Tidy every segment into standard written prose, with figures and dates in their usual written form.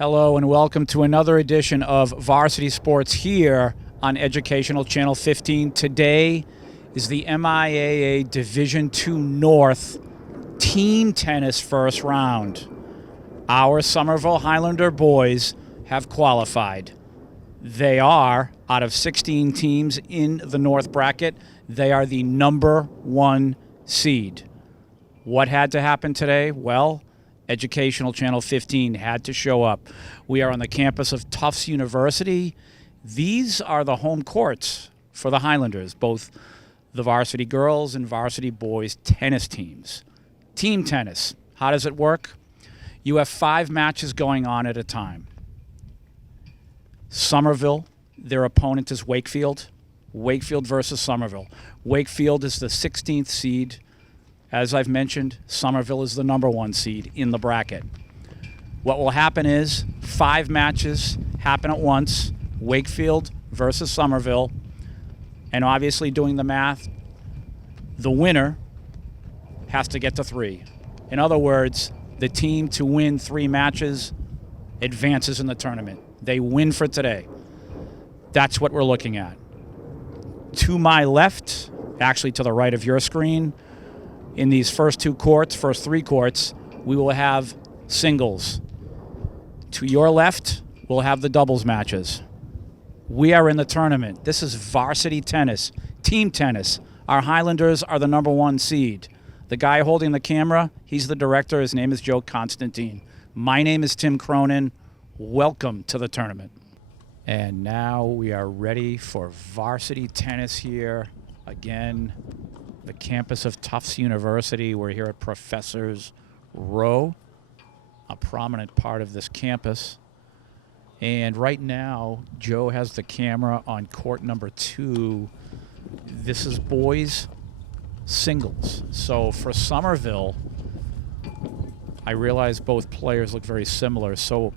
Hello and welcome to another edition of Varsity Sports here on Educational Channel 15. Today is the MIAA Division II North team tennis first round. Our Somerville Highlander boys have qualified. They are, out of 16 teams in the North bracket, they are the number one seed. What had to happen today? Well, Educational Channel 15 had to show up. We are on the campus of Tufts University. These are the home courts for the Highlanders, both the varsity girls and varsity boys tennis teams. Team tennis, how does it work? You have 5 matches going on at a time. Somerville, their opponent is Wakefield. Wakefield versus Somerville. Wakefield is the 16th seed. As I've mentioned, Somerville is the number 1 seed in the bracket. What will happen is 5 matches happen at once, Wakefield versus Somerville, and obviously doing the math, the winner has to get to 3. In other words, the team to win 3 matches advances in the tournament. They win for today. That's what we're looking at. To my left, actually to the right of your screen, in these first 3 courts, we will have singles. To your left, we'll have the doubles matches. We are in the tournament. This is varsity tennis, team tennis. Our Highlanders are the number 1 seed. The guy holding the camera, he's the director. His name is Joe Constantine. My name is Tim Cronin. Welcome to the tournament. And now we are ready for varsity tennis here again. The campus of Tufts University. We're here at Professors Row, a prominent part of this campus. And right now, Joe has the camera on court number 2. This is boys singles. So for Somerville, I realize both players look very similar. So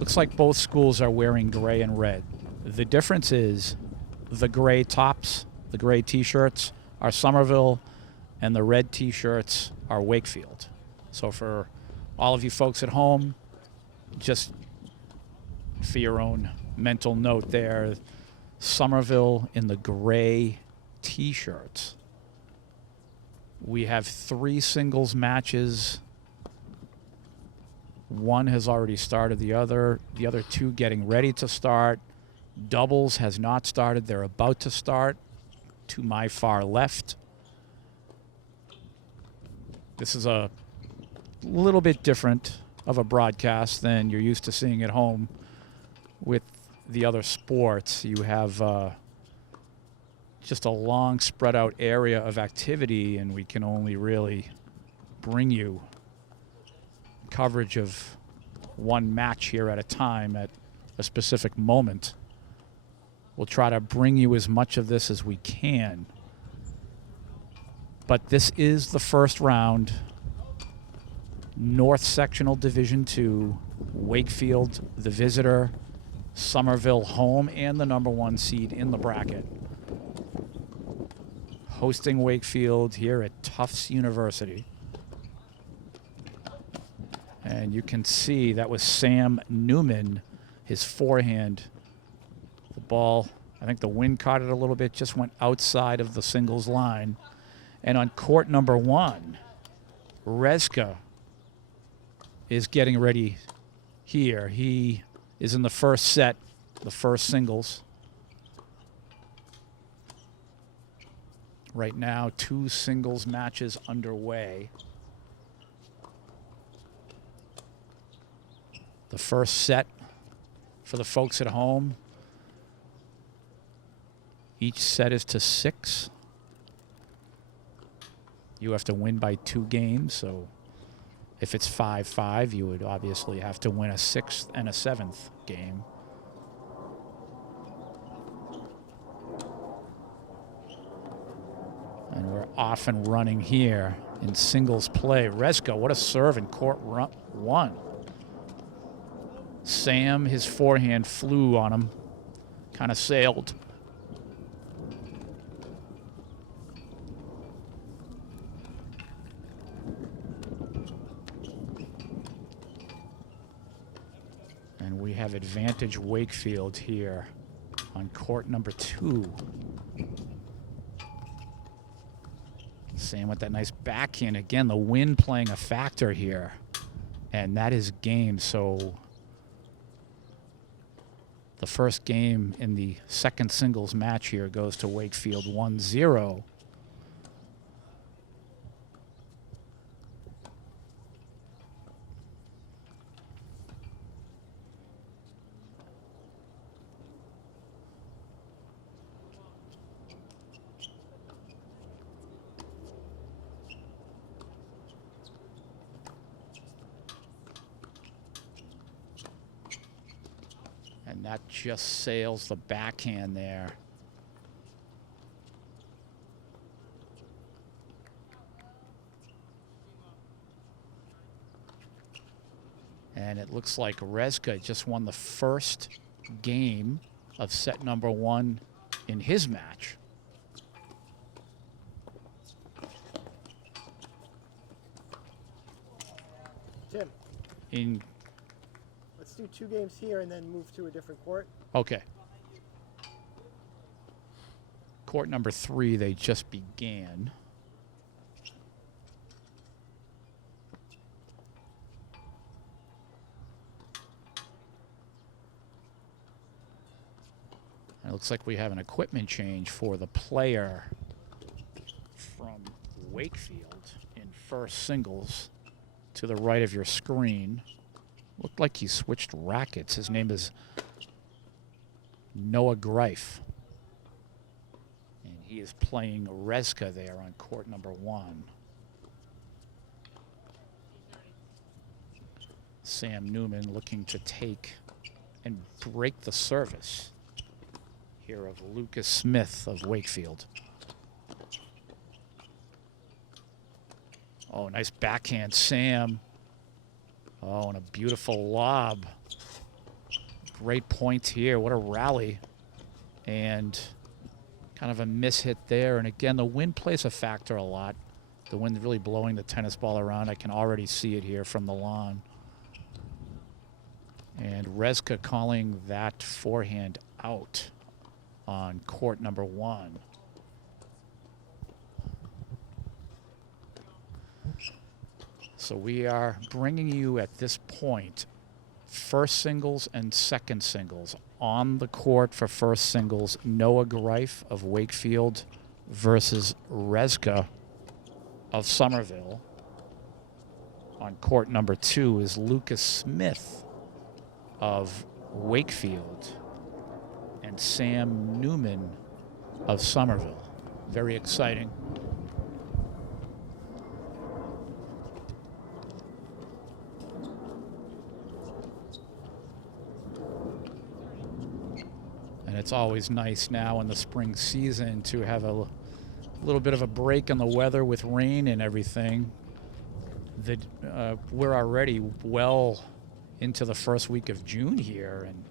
looks like both schools are wearing gray and red. The difference is the gray tops, the gray t-shirts, are Somerville, and the red t-shirts are Wakefield. So for all of you folks at home, just for your own mental note there, Somerville in the gray t-shirts. We have 3 singles matches. One has already started, the other 2 getting ready to start. Doubles has not started, they're about to start. To my far left. This is a little bit different of a broadcast than you're used to seeing at home with the other sports. You have just a long spread out area of activity, and we can only really bring you coverage of one match here at a time at a specific moment. We'll try to bring you as much of this as we can. But this is the first round. North Sectional Division II. Wakefield, the visitor. Somerville home and the number 1 seed in the bracket. Hosting Wakefield here at Tufts University. And you can see that was Sam Newman, his forehand. The ball, I think the wind caught it a little bit, just went outside of the singles line. And on court number 1, Rezka is getting ready here. He is in the first set, the first singles. Right now, 2 singles matches underway. The first set for the folks at home. Each set is to 6. You have to win by 2 games, so if it's 5-5, you would obviously have to win a 6th and a 7th game. And we're off and running here in singles play. Rezka, what a serve in court 1. Sam, his forehand flew on him, kind of sailed. have advantage Wakefield here on court number 2. Sam with that nice backhand. Again, the wind playing a factor here. And that is game. So the first game in the second singles match here goes to Wakefield 1-0. And that just sails the backhand there. And it looks like Rezka just won the first game of set number 1 in his match. Tim. Let's do 2 games here and then move to a different court. Okay. Court number 3, they just began. And it looks like we have an equipment change for the player from Wakefield in first singles to the right of your screen. Looked like he switched rackets. His name is Noah Greif. And he is playing Rezka there on court number 1. Sam Newman looking to take and break the service here of Lucas Smith of Wakefield. Oh, nice backhand, Sam. Oh, and a beautiful lob. Great point here. What a rally. And kind of a mishit there. And again, the wind plays a factor a lot. The wind really blowing the tennis ball around. I can already see it here from the lawn. And Rezka calling that forehand out on court number 1. So we are bringing you at this point first singles and second singles. On the court for first singles, Noah Greif of Wakefield versus Rezka of Somerville. On court number 2 is Lucas Smith of Wakefield and Sam Newman of Somerville. Very exciting. And it's always nice now in the spring season to have a little bit of a break in the weather with rain and everything. We're already well into the first week of June here, and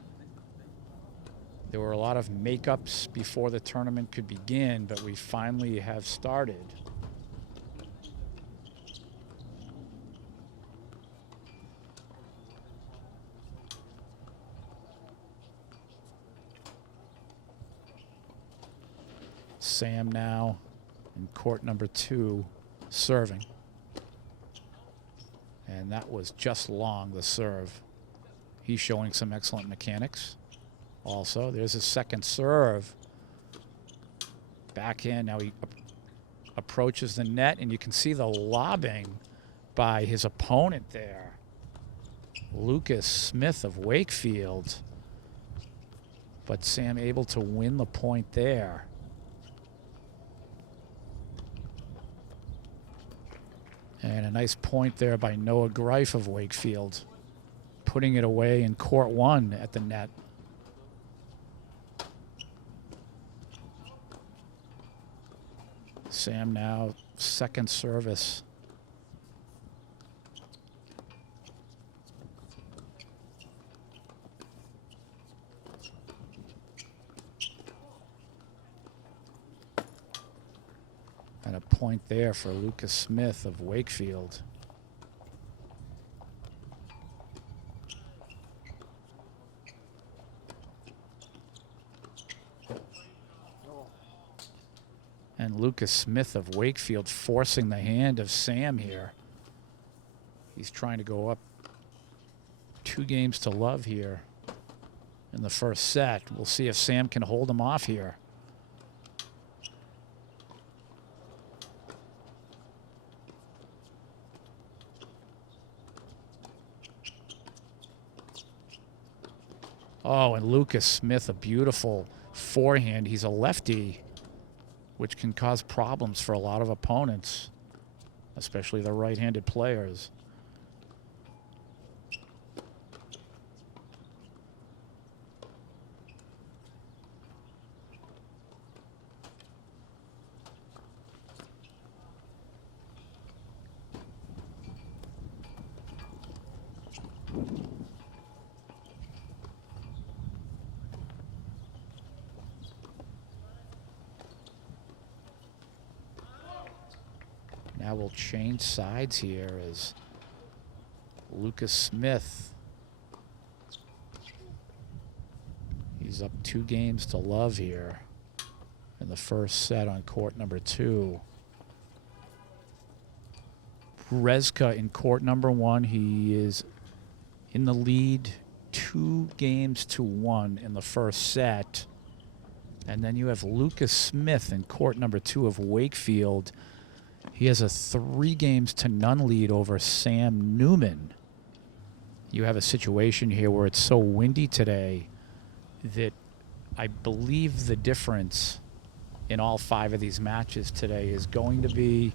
there were a lot of makeups before the tournament could begin, but we finally have started. Sam now in court number 2 serving. And that was just long, the serve. He's showing some excellent mechanics. Also, there's his second serve. Backhand, now he approaches the net, and you can see the lobbing by his opponent there. Lucas Smith of Wakefield. But Sam able to win the point there. And a nice point there by Noah Greif of Wakefield, putting it away in court 1 at the net. Sam now second service. And a point there for Lucas Smith of Wakefield. And Lucas Smith of Wakefield forcing the hand of Sam here. He's trying to go up 2 games to love here in the first set. We'll see if Sam can hold him off here. Oh, and Lucas Smith, a beautiful forehand. He's a lefty, which can cause problems for a lot of opponents, especially the right-handed players. Now we'll change sides here as Lucas Smith, he's up 2 games to love here in the first set on court number 2. Rezka in court number 1, he is in the lead 2 games to 1 in the first set. And then you have Lucas Smith in court number 2 of Wakefield. He has a 3 games to none lead over Sam Newman. You have a situation here where it's so windy today that I believe the difference in all 5 of these matches today is going to be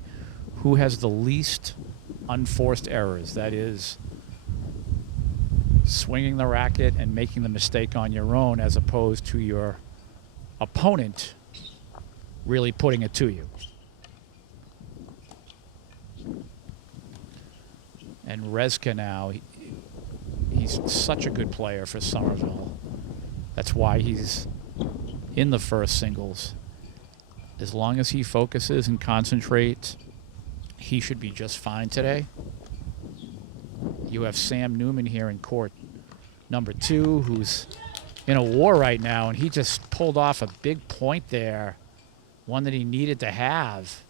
who has the least unforced errors. That is, swinging the racket and making the mistake on your own as opposed to your opponent really putting it to you. And Rezka now, he's such a good player for Somerville. That's why he's in the first singles. As long as he focuses and concentrates, he should be just fine today. You have Sam Newman here in court number 2, who's in a war right now, and he just pulled off a big point there, one that he needed to have.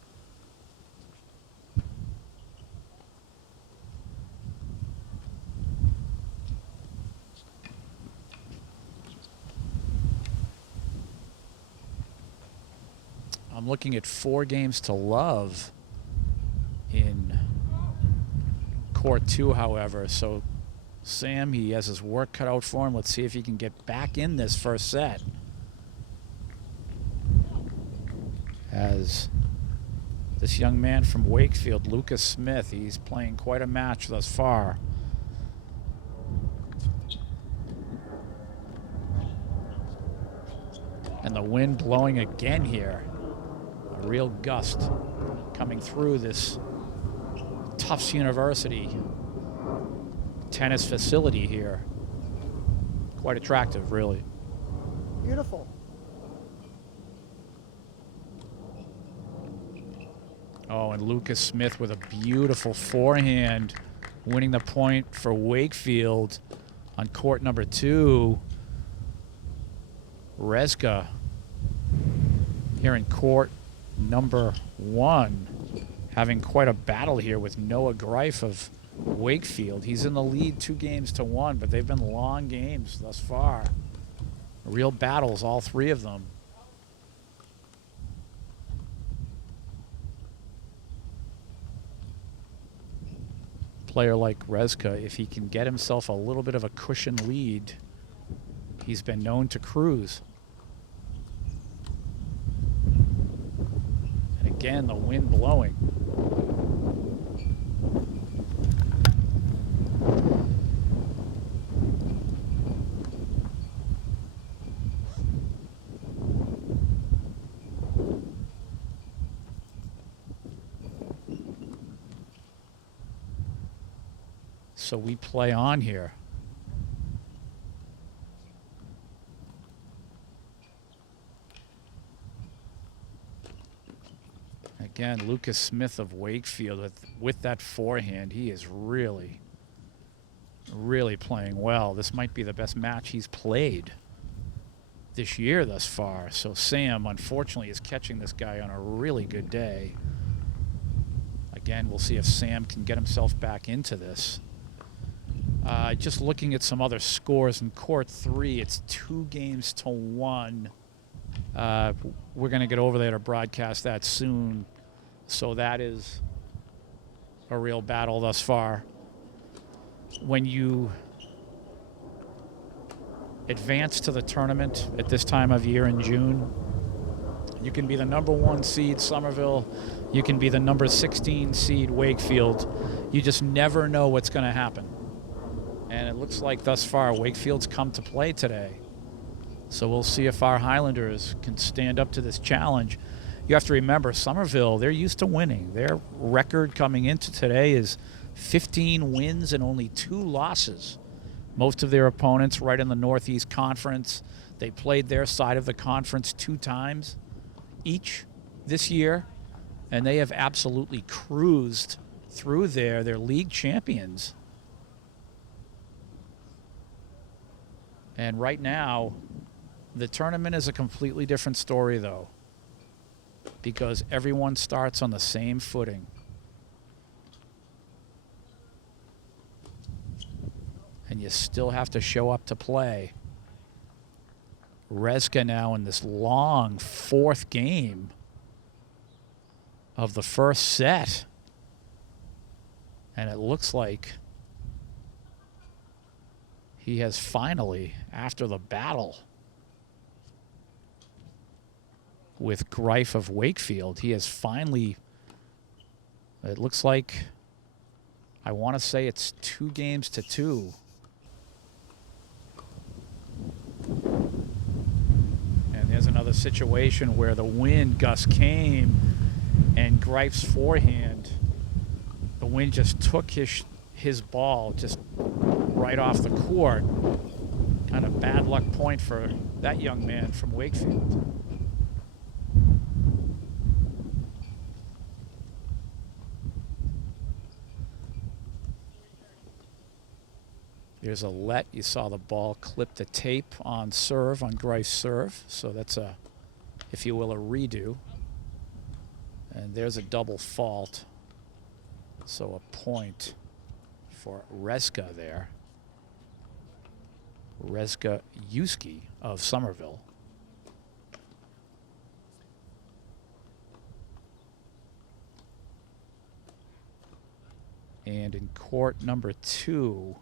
I'm looking at 4 games to love in court 2, however. So Sam, he has his work cut out for him. Let's see if he can get back in this first set. As this young man from Wakefield, Lucas Smith, he's playing quite a match thus far. And the wind blowing again here. A real gust coming through this Tufts University tennis facility here. Quite attractive, really. Beautiful. Oh, and Lucas Smith with a beautiful forehand, winning the point for Wakefield on court number 2. Rezka here in court number 1, having quite a battle here with Noah Greif of Wakefield. He's in the lead 2 games to 1, but they've been long games thus far. Real battles, all 3 of them. Player like Rezka, if he can get himself a little bit of a cushion lead, he's been known to cruise. And again, the wind blowing. So we play on here. Again, Lucas Smith of Wakefield with that forehand, he is really, really playing well. This might be the best match he's played this year thus far. So Sam, unfortunately, is catching this guy on a really good day. Again, we'll see if Sam can get himself back into this. Just looking at some other scores in Court 3, it's 2-1. We're going to get over there to broadcast that soon. So that is a real battle thus far. When you advance to the tournament at this time of year in June, you can be the number 1 seed Somerville, you can be the number 16 seed Wakefield. You just never know what's going to happen. And it looks like thus far Wakefield's come to play today. So we'll see if our Highlanders can stand up to this challenge. You have to remember, Somerville, they're used to winning. Their record coming into today is 15 wins and only 2 losses. Most of their opponents right in the Northeast Conference. They played their side of the conference 2 times each this year, and they have absolutely cruised through there. They're league champions. And right now, the tournament is a completely different story, though, because everyone starts on the same footing. And you still have to show up to play. Rezka now in this long 4th game of the first set. And it looks like he has finally, after the battle with Greif of Wakefield, he has finally, it looks like, I want to say it's 2-2. And there's another situation where the wind gust came and Greif's forehand, the wind just took his ball just right off the court. Kind of bad luck point for that young man from Wakefield. There's a let. You saw the ball clip the tape on serve, on Greif's serve. So that's a, if you will, a redo. And there's a double fault. So a point for Rezka there. Rezka Yuski of Somerville. And in court number 2,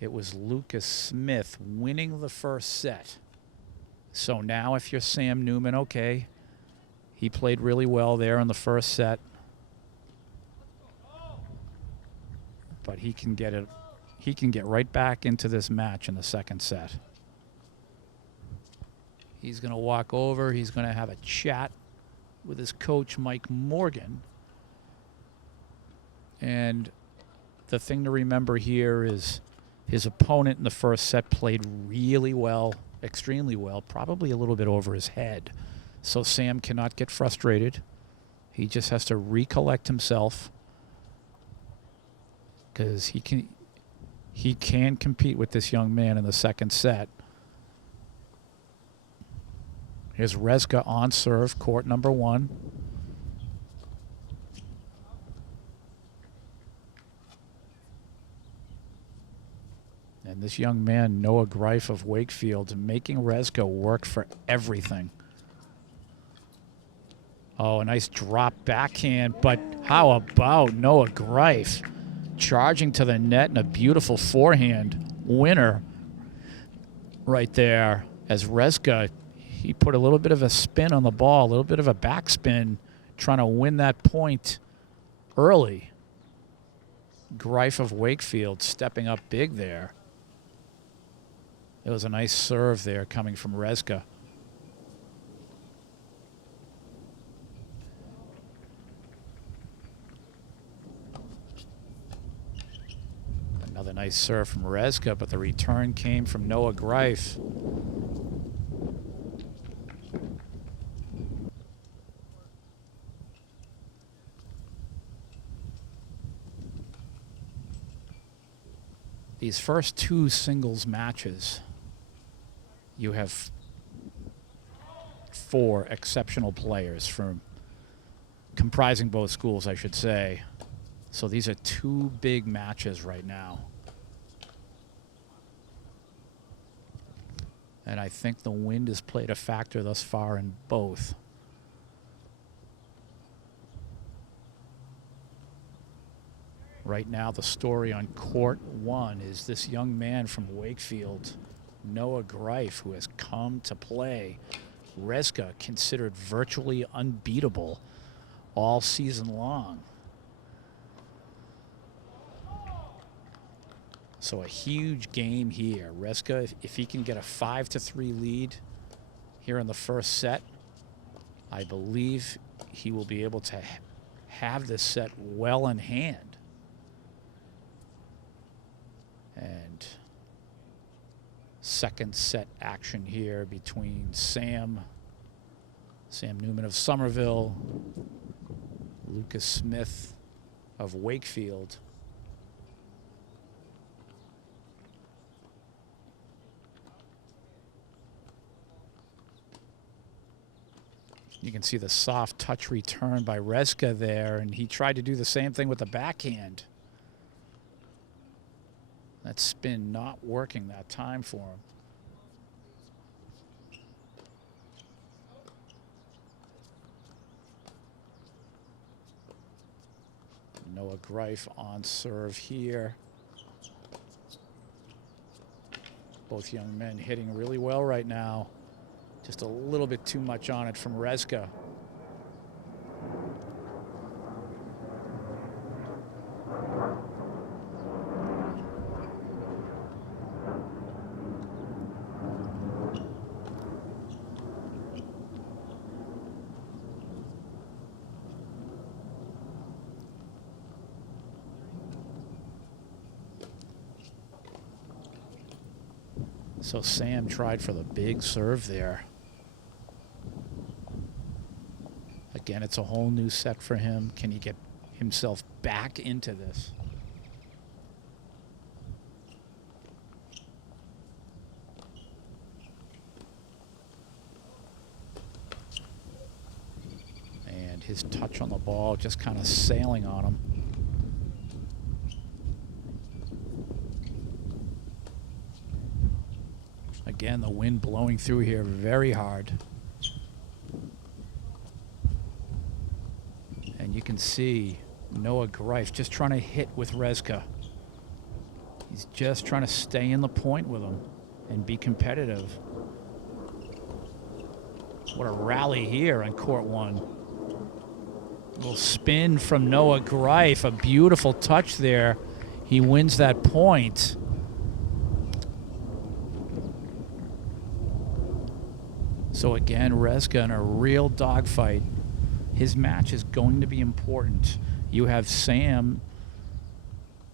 it was Lucas Smith winning the first set. So now if you're Sam Newman, okay, he played really well there in the first set. But he can get it. He can get right back into this match in the second set. He's going to walk over. He's going to have a chat with his coach, Mike Morgan. And the thing to remember here is his opponent in the first set played really well, extremely well, probably a little bit over his head. So Sam cannot get frustrated. He just has to recollect himself, because he can compete with this young man in the second set. Here's Rezka on serve, court number 1. And this young man, Noah Greif of Wakefield, making Rezka work for everything. Oh, a nice drop backhand, but how about Noah Greif charging to the net and a beautiful forehand winner right there, as Rezka, he put a little bit of a spin on the ball, a little bit of a backspin, trying to win that point early. Greif of Wakefield stepping up big there. It was a nice serve there coming from Rezka. Another nice serve from Rezka, but the return came from Noah Greif. These first 2 singles matches, you have 4 exceptional players from comprising both schools, I should say. So these are 2 big matches right now. And I think the wind has played a factor thus far in both. Right now, the story on court 1 is this young man from Wakefield, Noah Greif, who has come to play. Rezka, considered virtually unbeatable all season long. So a huge game here. Rezka, if he can get a 5-3 lead here in the first set, I believe he will be able to have this set well in hand. And second set action here between Sam Newman of Somerville, Lucas Smith of Wakefield. You can see the soft touch return by Rezka there, and he tried to do the same thing with the backhand. That spin not working that time for him. Noah Greif on serve here. Both young men hitting really well right now. Just a little bit too much on it from Rezka. So Sam tried for the big serve there. Again, it's a whole new set for him. Can he get himself back into this? And his touch on the ball just kind of sailing on him. Again, the wind blowing through here very hard. And you can see Noah Greif just trying to hit with Rezka. He's just trying to stay in the point with him and be competitive. What a rally here on court 1. Little spin from Noah Greif, a beautiful touch there. He wins that point. So again, Rezka in a real dogfight. His match is going to be important. You have Sam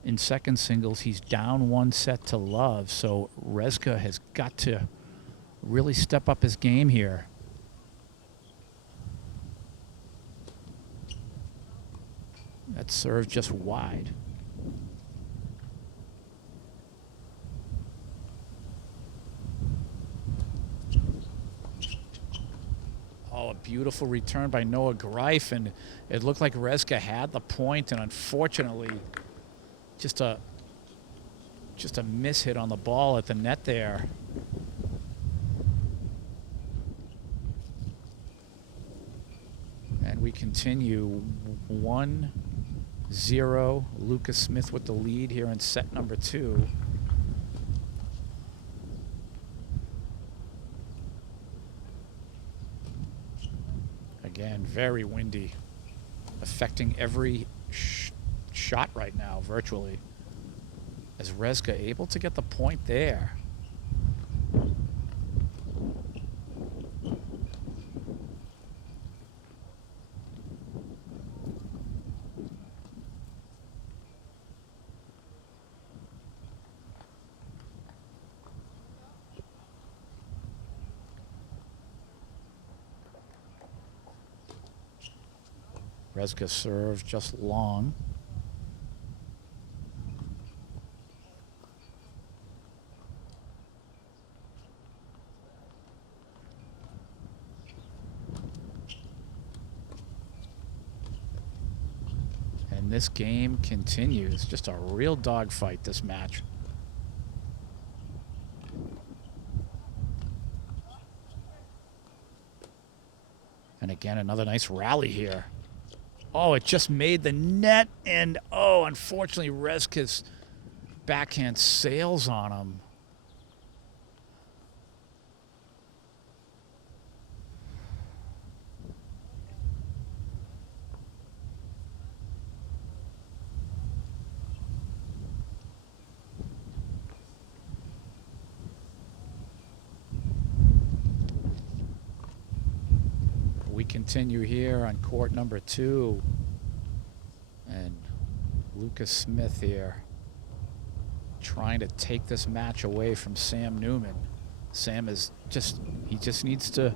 in second singles. He's down 1 set to love. So Rezka has got to really step up his game here. That serve just wide. Oh, a beautiful return by Noah Greif, and it looked like Rezka had the point, and unfortunately, just a mishit on the ball at the net there. And we continue 1-0. Lucas Smith with the lead here in set number 2. Again, very windy, affecting every shot right now, virtually. As Rezka able to get the point there. Rezka serve just long. And this game continues. Just a real dogfight, this match. And again, another nice rally here. Oh, it just made the net, and oh, unfortunately, Rezka's backhand sails on him. We continue here on court number 2. And Lucas Smith here trying to take this match away from Sam Newman. Sam is he just needs to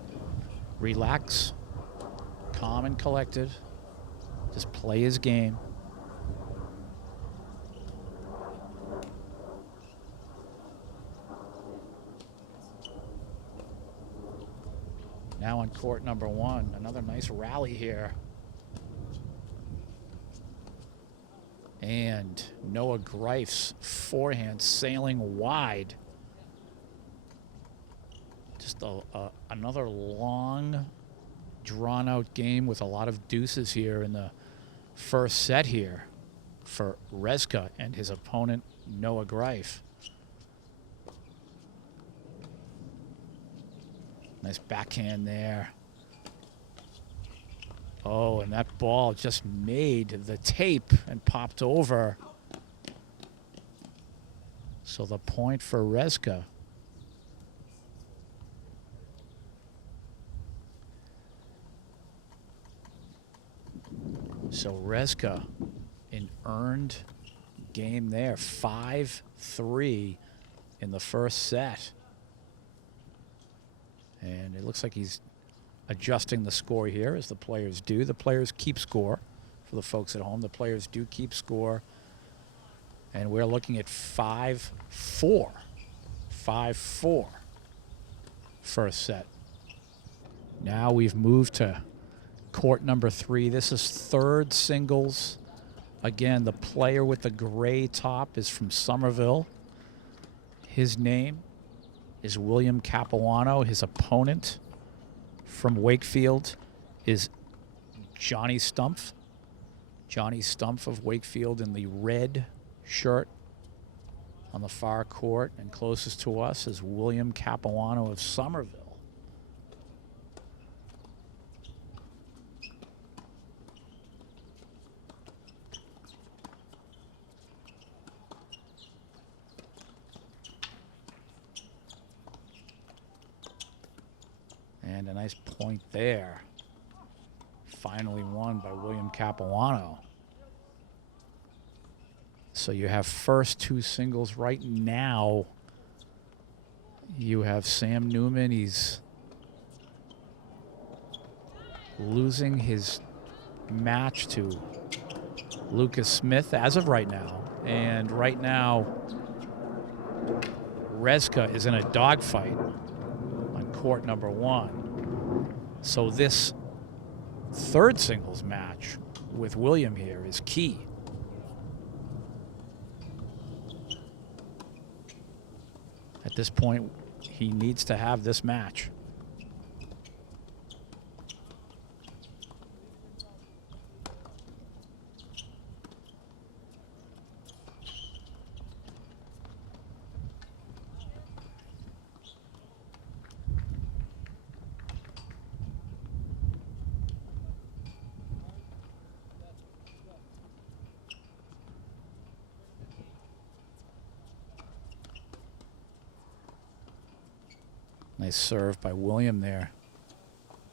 relax, calm and collected, just play his game. Now on court number 1, another nice rally here. And Noah Greif's forehand sailing wide. Just another long, drawn-out game with a lot of deuces here in the first set here for Rezka and his opponent, Noah Greif. Nice backhand there. Oh, and that ball just made the tape and popped over. So the point for Rezka. So Rezka, an earned game there, 5-3 in the first set. And it looks like he's adjusting the score here, as the players do. The players keep score. For the folks at home, the players do keep score. And we're looking at 5-4. 5-4 first set. Now we've moved to court number 3. This is third singles. Again, the player with the gray top is from Somerville. His name is William Capuano. His opponent from Wakefield is Johnny Stumpf. Johnny Stumpf of Wakefield in the red shirt on the far court, and closest to us is William Capuano of Somerville. And a nice point there. Finally won by William Capuano. So you have first 2 singles right now. You have Sam Newman. He's losing his match to Lucas Smith as of right now. And right now, Rezka is in a dogfight on court number 1. So this third singles match with William here is key. At this point, he needs to have this match. Nice serve by William there.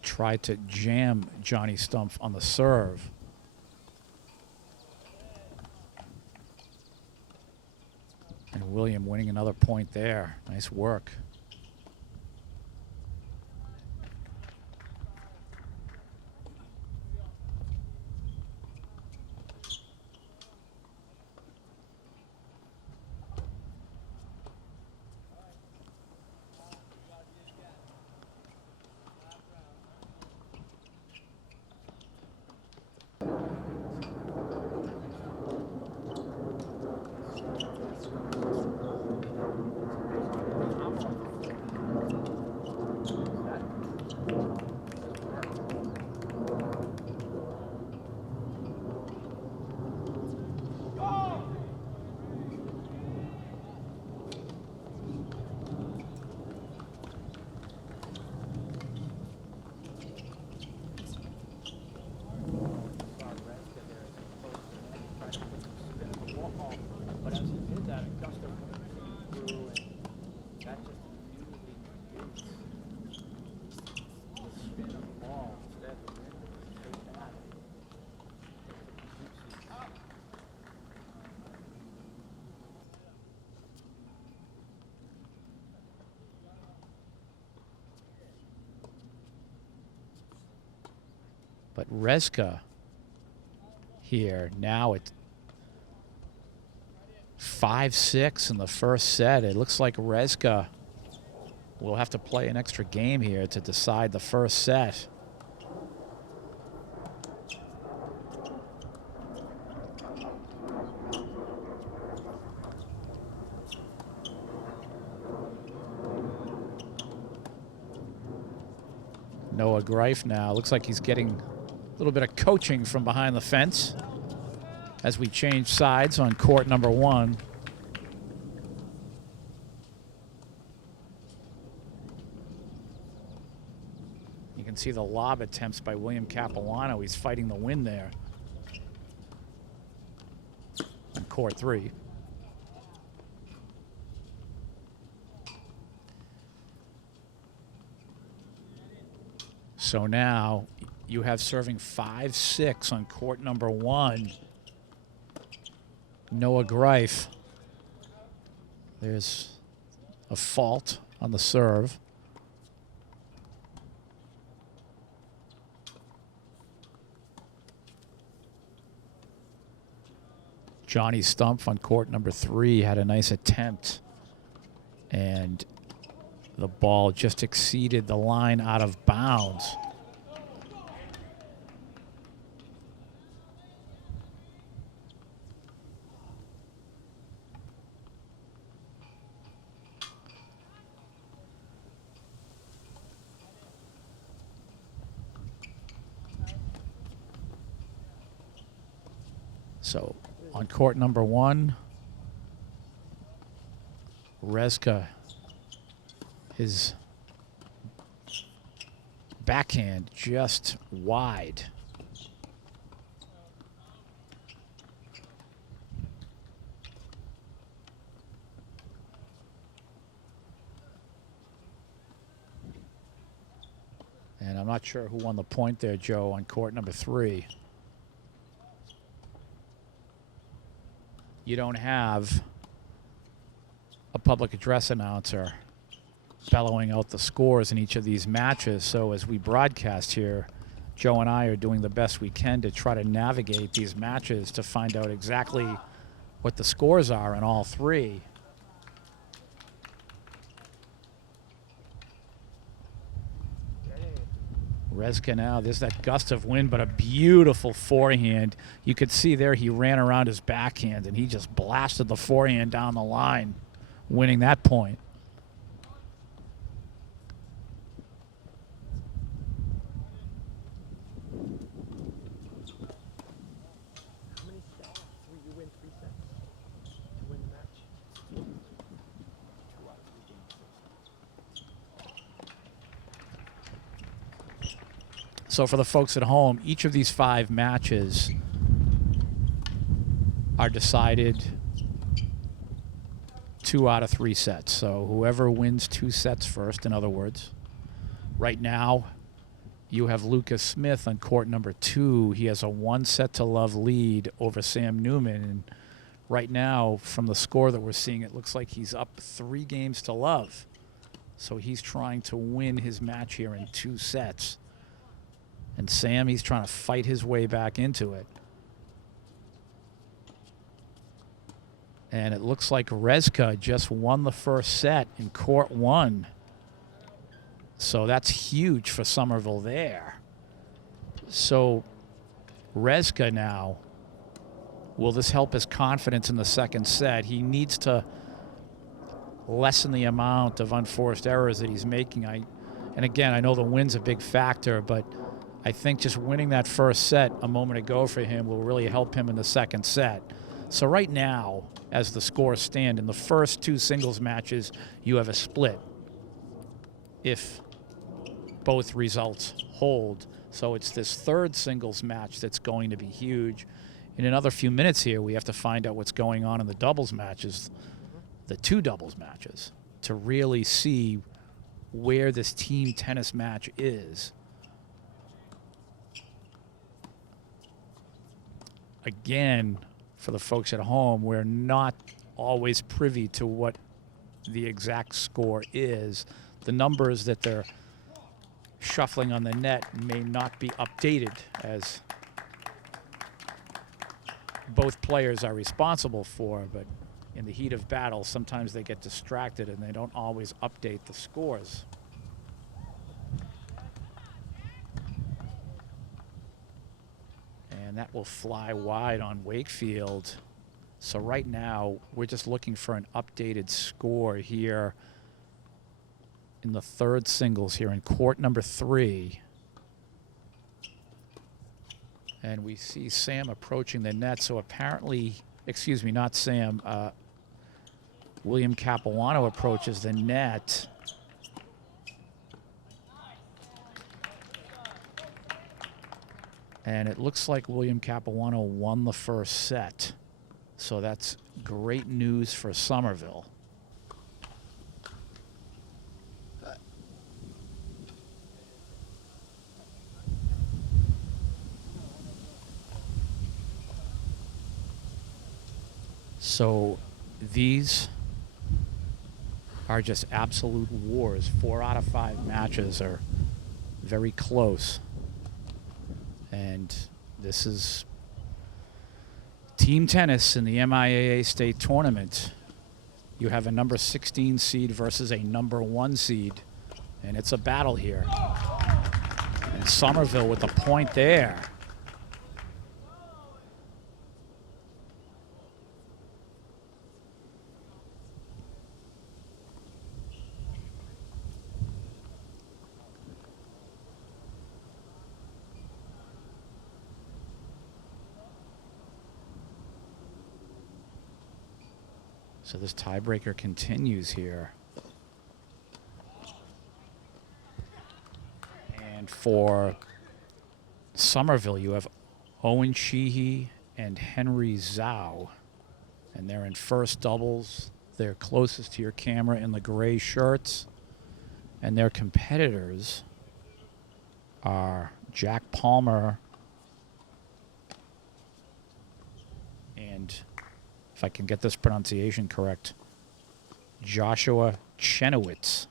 Tried to jam Johnny Stumpf on the serve. And William winning another point there. Nice work. ball. But as he did that, a gust of wind came through, and that just immediately negates the spin of the ball. Instead, the wind was straight back. But Rezka here now at 5-6 in the first set. It looks like Rezka will have to play an extra game here to decide the first set. Noah Greif now looks like he's getting a little bit of coaching from behind the fence as we change sides on court number 1. You can see the lob attempts by William Capuano. He's fighting the wind there on court 3. So now you have serving 5-6 on court number 1. Noah Greif. There's a fault on the serve. Johnny Stumpf on court number 3 had a nice attempt, and the ball just exceeded the line out of bounds. So on court number 1, Rezka, his backhand just wide. And I'm not sure who won the point there, Joe, on court number 3. You don't have a public address announcer bellowing out the scores in each of these matches. So as we broadcast here, Joe and I are doing the best we can to try to navigate these matches to find out exactly what the scores are in all 3. Rezka now, there's that gust of wind, but a beautiful forehand. You could see there he ran around his backhand and he just blasted the forehand down the line, winning that point. How many sets? You win 3 sets to win the match. 2 out of 3 games. So for the folks at home, each of these 5 matches are decided 2 out of 3 sets. So whoever wins 2 sets first, in other words. Right now, you have Lucas Smith on court number 2. He has a 1-set-to-love lead over Sam Newman. And right now, from the score that we're seeing, it looks like he's up 3 games to love. So he's trying to win his match here in 2 sets. And Sam, he's trying to fight his way back into it. And it looks like Rezka just won the first set in court 1. So that's huge for Somerville there. So Rezka now, will this help his confidence in the second set? He needs to lessen the amount of unforced errors that he's making. And again, I know the win's a big factor, but I think just winning that first set a moment ago for him will really help him in the second set. So right now, as the scores stand, in the first 2 singles matches, you have a split if both results hold. So it's this third singles match that's going to be huge. in another few minutes here, we have to find out what's going on in the doubles matches, the 2 doubles matches, to really see where this team tennis match is. Again, for the folks at home, we're not always privy to what the exact score is. The numbers that they're shuffling on the net may not be updated, as both players are responsible for, but in the heat of battle, sometimes they get distracted and they don't always update the scores. And that will fly wide on Wakefield. So right now, we're just looking for an updated score here in the third singles here in court number 3. And we see Sam approaching the net. So apparently, excuse me, not Sam, William Capuano approaches the net. And it looks like William Capuano won the first set. So that's great news for Somerville. So these are just absolute wars. 4 out of 5 matches are very close. And this is team tennis in the MIAA state tournament. You have a number 16 seed versus a number 1 seed, and it's a battle here. And Somerville with the point there. So this tiebreaker continues here. And for Somerville, you have Owen Sheehy and Henry Zhao. And they're in first doubles. They're closest to your camera in the gray shirts. And their competitors are Jack Palmer and, if I can get this pronunciation correct, Joshua Chenowitz.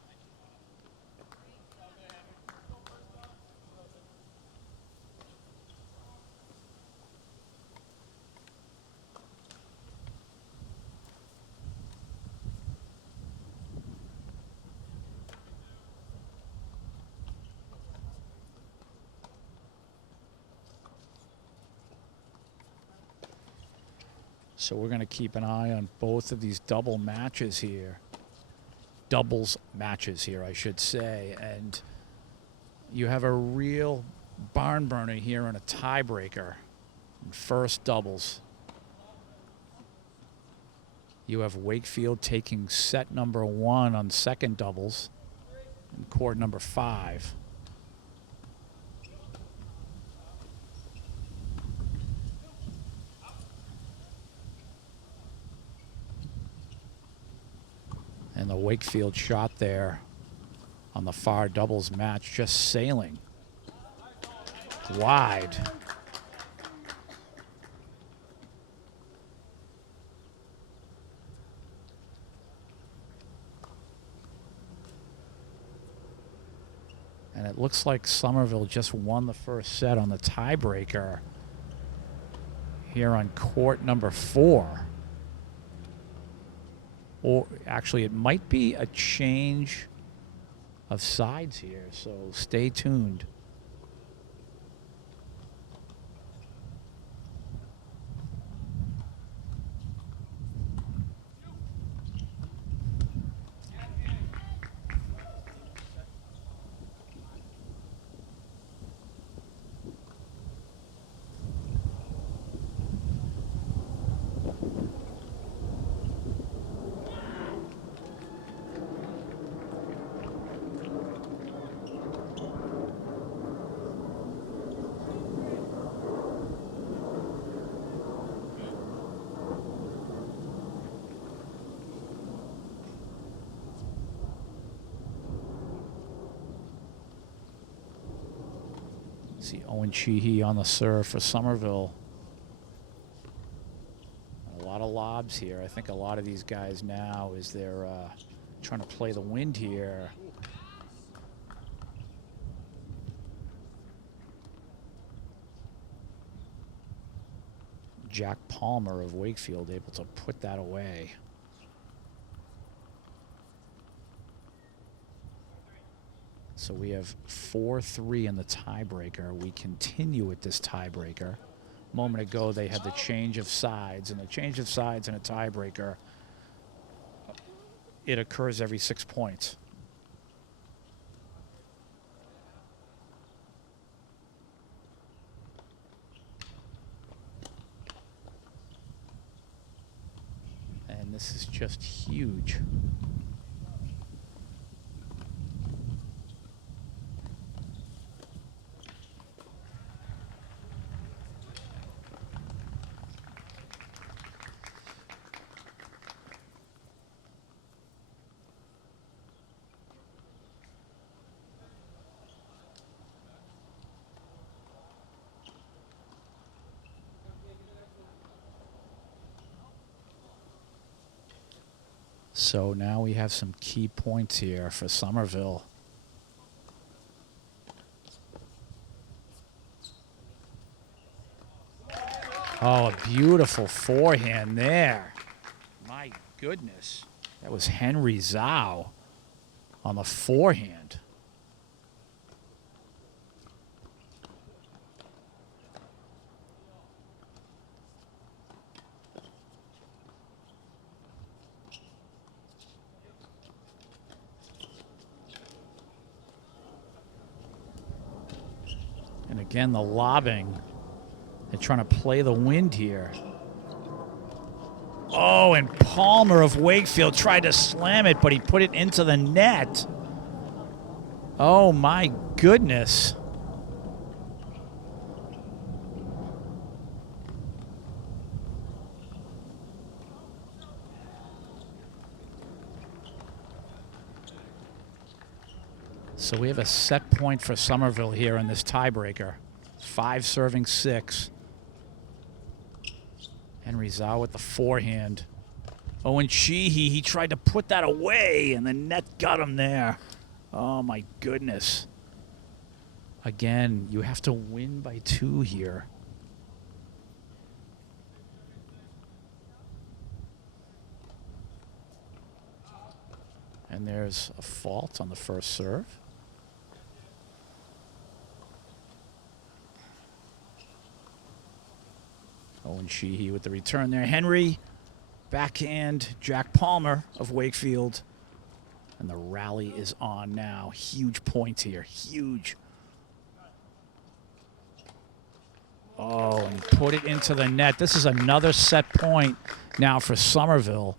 So we're going to keep an eye on both of these doubles matches here, I should say. And you have a real barn burner here in a tiebreaker in first doubles. You have Wakefield taking set number 1 on second doubles in court number 5. And the Wakefield shot there on the far doubles match, just sailing wide. And it looks like Somerville just won the first set on the tiebreaker here on court number 4. Or actually, it might be a change of sides here, so stay tuned. See Owen Sheehy on the serve for Somerville. A lot of lobs here. I think a lot of these guys now, as they're trying to play the wind here. Jack Palmer of Wakefield able to put that away. So we have 4-3 in the tiebreaker. We continue with this tiebreaker. A moment ago, they had the change of sides, and the change of sides in a tiebreaker, it occurs every 6 points. And this is just huge. So now we have some key points here for Somerville. Oh, a beautiful forehand there. My goodness. That was Henry Zhao on the forehand. And again, the lobbing. They're trying to play the wind here. Oh, and Palmer of Wakefield tried to slam it, but he put it into the net. Oh, my goodness. So we have a set point for Somerville here in this tiebreaker. 5 serving 6. Henry Zhao with the forehand. Owen Sheehy, he tried to put that away, and the net got him there. Oh, my goodness. Again, you have to win by 2 here. And there's a fault on the first serve. Owen Sheehy with the return there. Henry, backhand, Jack Palmer of Wakefield. And the rally is on now. Huge points here, huge. Oh, and put it into the net. This is another set point now for Somerville.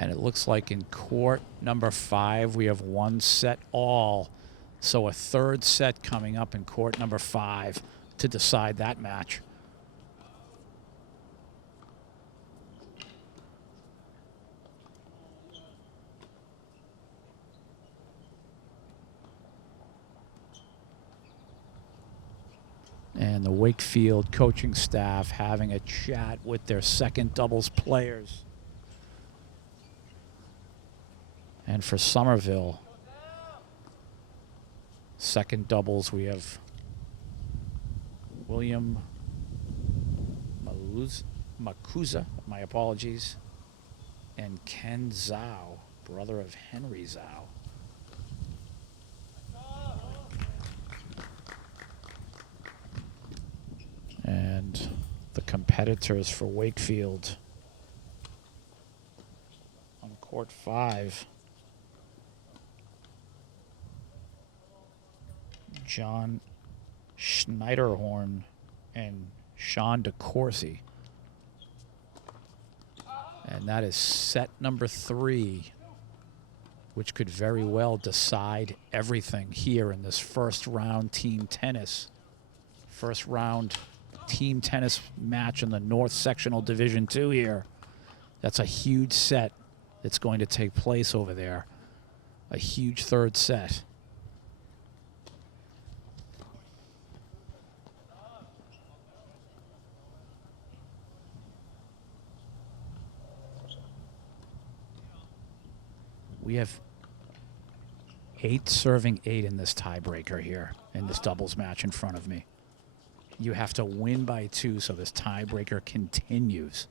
And it looks like in court number 5, we have 1 set all. So a 3rd set coming up in court number 5 to decide that match. And the Wakefield coaching staff having a chat with their second doubles players. And for Somerville, second doubles, we have William Makuza, my apologies, and Ken Zhao, brother of Henry Zhao. And the competitors for Wakefield Court 5. John Schneiderhorn and Sean DeCourcy. And that is set number 3, which could very well decide everything here in this first round team tennis. First round team tennis match in the North Sectional Division 2 here. That's a huge set that's going to take place over there. A huge third set. We have 8 serving 8 in this tiebreaker here, in this doubles match in front of me. You have to win by 2 so this tiebreaker continues.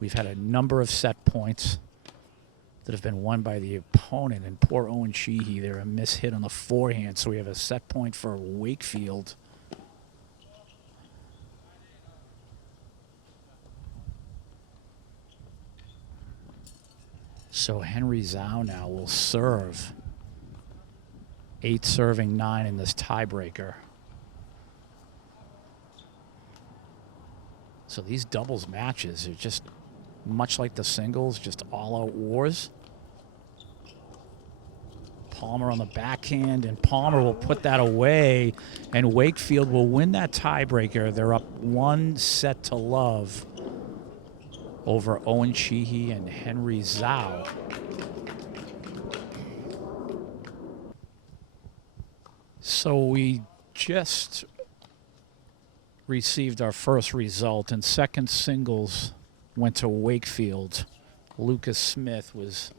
We've had a number of set points that have been won by the opponent, and poor Owen Sheehy there, a miss hit on the forehand, so we have a set point for Wakefield. So Henry Zhao now will serve. 8 serving 9 in this tiebreaker. So these doubles matches are just much like the singles, just all-out wars. Palmer on the backhand, and Palmer will put that away, and Wakefield will win that tiebreaker. They're up 1-0 over Owen Sheehy and Henry Zhao. So we just received our first result, and second singles went to Wakefield. Lucas Smith was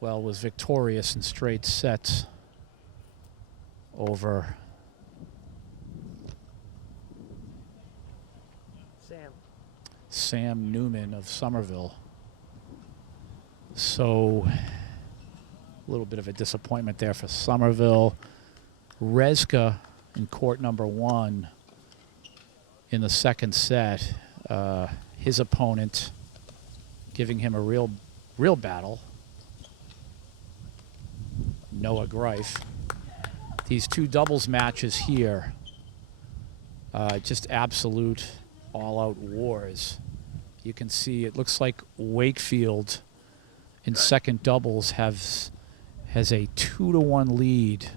victorious in straight sets over Sam Newman of Somerville. So a little bit of a disappointment there for Somerville. Rezka in court number 1 in the second set. His opponent giving him a real battle, Noah Greif. These 2 doubles matches here, just absolute all-out wars. You can see it looks like Wakefield in second doubles has a 2-1 lead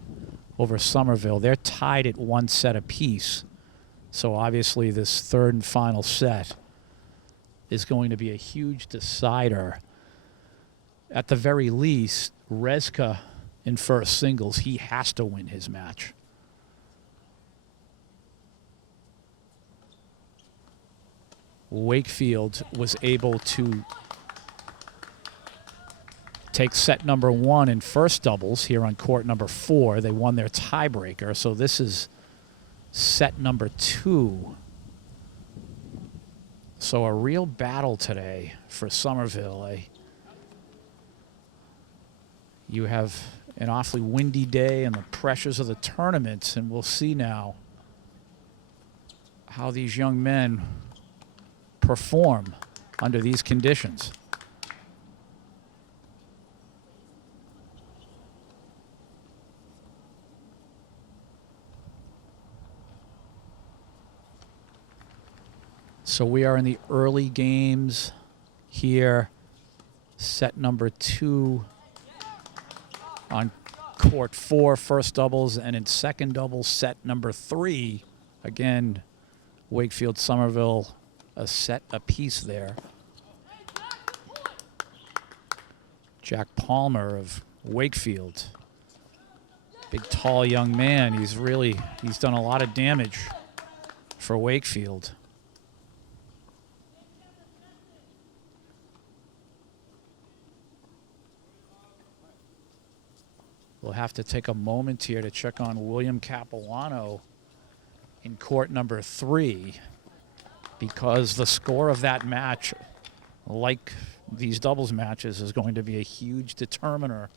over Somerville. They're tied at 1 set apiece. So obviously this third and final set is going to be a huge decider. At the very least, Rezka in first singles, he has to win his match. Wakefield was able to take set number 1 in first doubles here on court number 4. They won their tiebreaker, so this is set number 2. So a real battle today for Somerville. You have an awfully windy day and the pressures of the tournament, and we'll see now how these young men perform under these conditions. So we are in the early games here. Set number 2 on court 4, first doubles, and in second doubles, set number 3. Again, Wakefield, Somerville, a set apiece there. Jack Palmer of Wakefield, big, tall young man. He's done a lot of damage for Wakefield. We'll have to take a moment here to check on William Capuano in court number 3, because the score of that match, like these doubles matches, is going to be a huge determiner.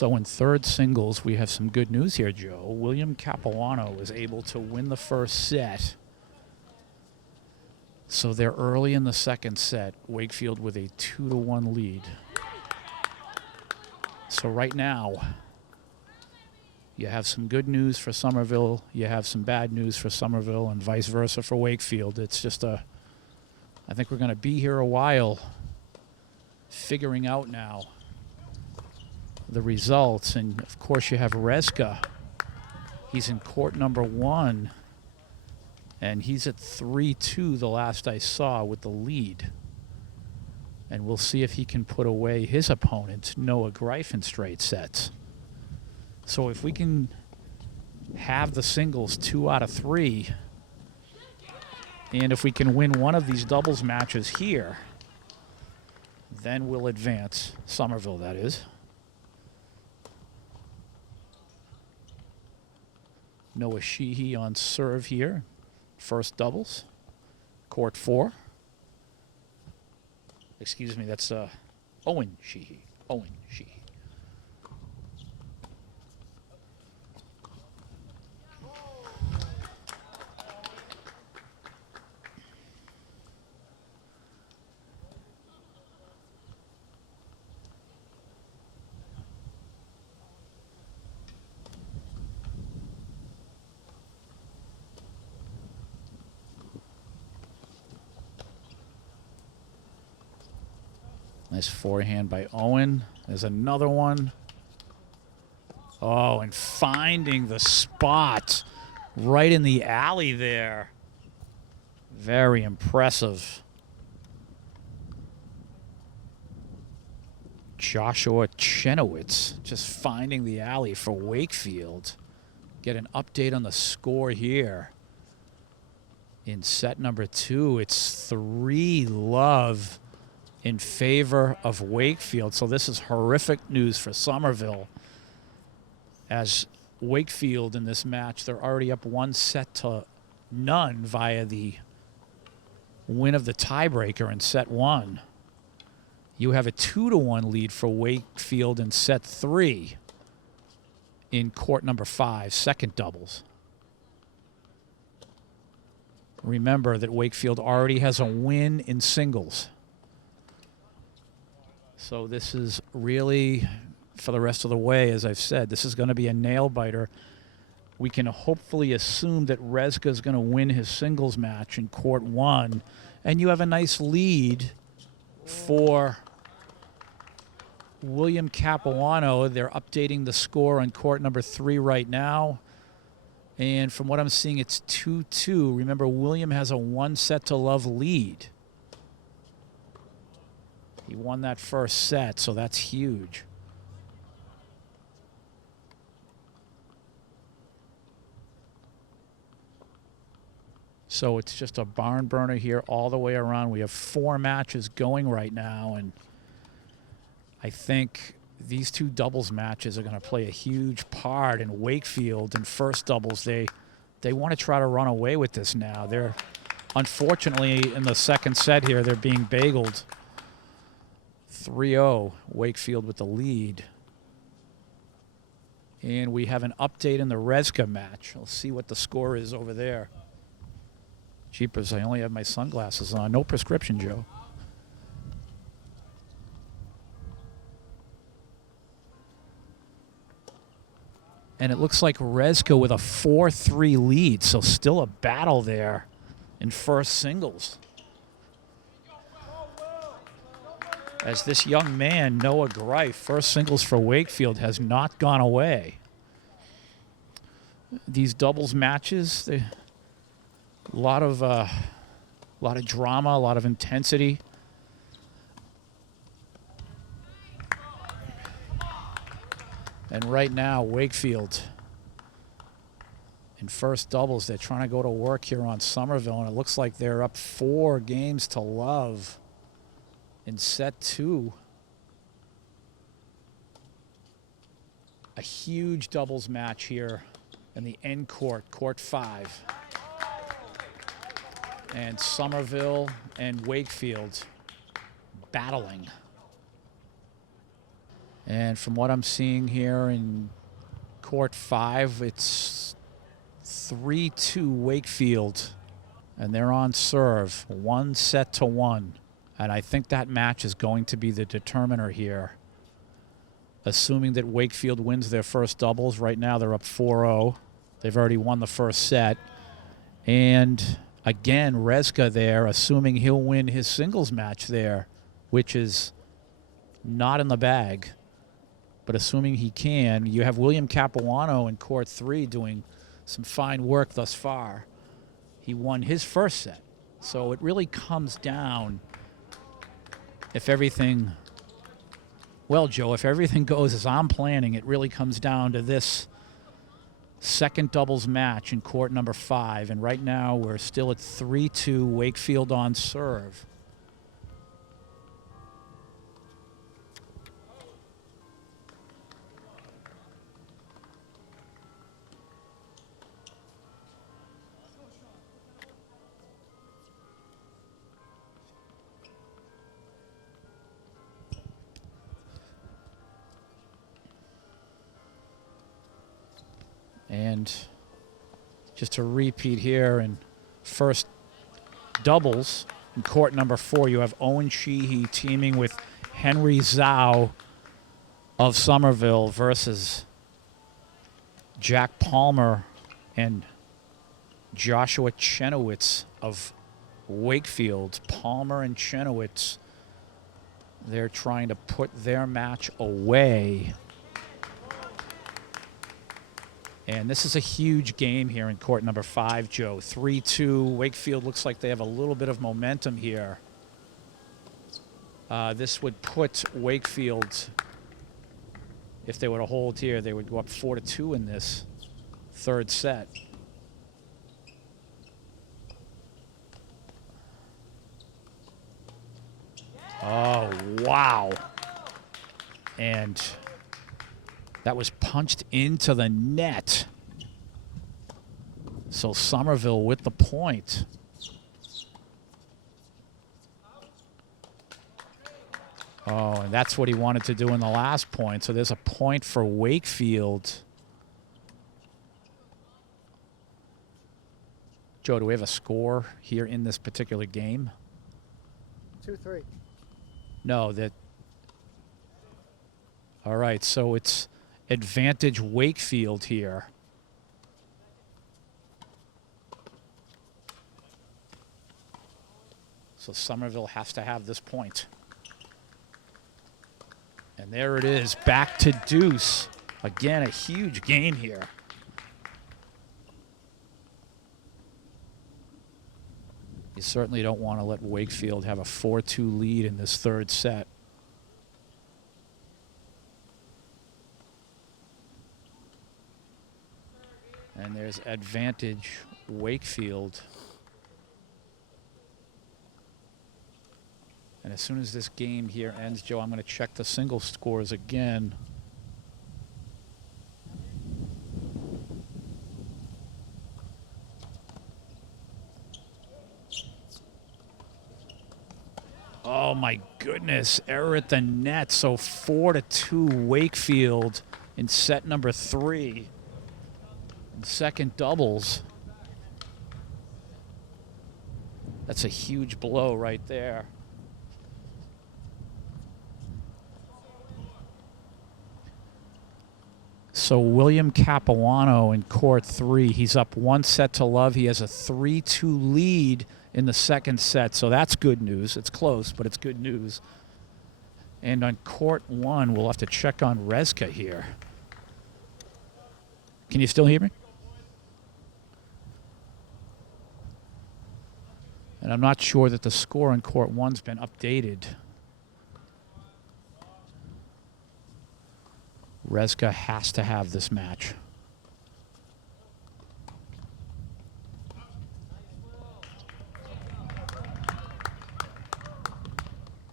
So in third singles, we have some good news here, Joe. William Capuano was able to win the first set. So they're early in the second set. Wakefield with a 2-1 lead. So right now, you have some good news for Somerville. You have some bad news for Somerville and vice versa for Wakefield. It's just I think we're going to be here a while figuring out now the results. And of course you have Rezka. He's in court number 1. And he's at 3-2 the last I saw with the lead. And we'll see if he can put away his opponent, Noah Greif, in straight sets. So if we can have the singles 2 out of 3, and if we can win one of these doubles matches here, then we'll advance. Somerville, that is. Noah Sheehy on serve here. First doubles. Court 4. Excuse me, that's Owen Sheehy. Owen Sheehy. Nice forehand by Owen. There's another one. Oh, and finding the spot right in the alley there. Very impressive. Joshua Chenowitz just finding the alley for Wakefield. Get an update on the score here. In set number 2, it's 3-love in favor of Wakefield. So this is horrific news for Somerville. As Wakefield in this match, they're already up 1-0 via the win of the tiebreaker in set 1. You have a 2-1 lead for Wakefield in set 3 in court number 5, second doubles. Remember that Wakefield already has a win in singles. So this is really, for the rest of the way, as I've said, this is going to be a nail-biter. We can hopefully assume that Rezka is going to win his singles match in court 1. And you have a nice lead for William Capuano. They're updating the score on court number 3 right now. And from what I'm seeing, it's 2-2. Remember, William has a 1-0 lead. He won that first set, so that's huge. So it's just a barn burner here all the way around. We have 4 matches going right now, and I think these 2 doubles matches are going to play a huge part in Wakefield. In first doubles, they want to try to run away with this now. They're, unfortunately, in the second set here, they're being bageled. 3-0, Wakefield with the lead. And we have an update in the Rezka match. Let's see what the score is over there. Jeepers, I only have my sunglasses on. No prescription, Joe. And it looks like Rezka with a 4-3 lead, so still a battle there in first singles. As this young man, Noah Greif, first singles for Wakefield, has not gone away. These doubles matches, a lot of drama, a lot of intensity. And right now, Wakefield in first doubles, they're trying to go to work here on Somerville, and it looks like they're up 4-0 in set 2. A huge doubles match here in the end court, court 5. And Somerville and Wakefield battling. And from what I'm seeing here in court 5, it's 3-2 Wakefield. And they're on serve, 1-1. And I think that match is going to be the determiner here. Assuming that Wakefield wins their first doubles. Right now they're up 4-0. They've already won the first set. And again, Rezka there, assuming he'll win his singles match there, which is not in the bag. But assuming he can, you have William Capuano in court 3 doing some fine work thus far. He won his first set. So it really comes down, if everything, well, Joe, if everything goes as I'm planning, it really comes down to this second doubles match in court number 5. And right now we're still at 3-2 Wakefield on serve. And just to repeat here, in first doubles in court number 4, you have Owen Sheehy teaming with Henry Zhao of Somerville versus Jack Palmer and Joshua Chenowitz of Wakefield. Palmer and Chenowitz, they're trying to put their match away. And this is a huge game here in court number 5, Joe. 3-2. Wakefield looks like they have a little bit of momentum here. This would put Wakefield, if they were to hold here, they would go up 4-2 in this third set. Oh, wow. And that was punched into the net. So Somerville with the point. Oh, and that's what he wanted to do in the last point. So there's a point for Wakefield. Joe, do we have a score here in this particular game? 2-3. No, that. All right, so it's advantage Wakefield here. So Somerville has to have this point. And there it is, back to deuce. Again, a huge game here. You certainly don't want to let Wakefield have a 4-2 lead in this third set. And there's advantage Wakefield. And as soon as this game here ends, Joe, I'm going to check the single scores again. Oh my goodness, error at the net. So 4-2 Wakefield in set number 3. Second doubles. That's a huge blow right there. So William Capuano in court 3. He's up 1-0. He has a 3-2 lead in the second set. So that's good news. It's close, but it's good news. And on court 1, we'll have to check on Rezka here. Can you still hear me? And I'm not sure that the score in court 1's been updated. Rezka has to have this match.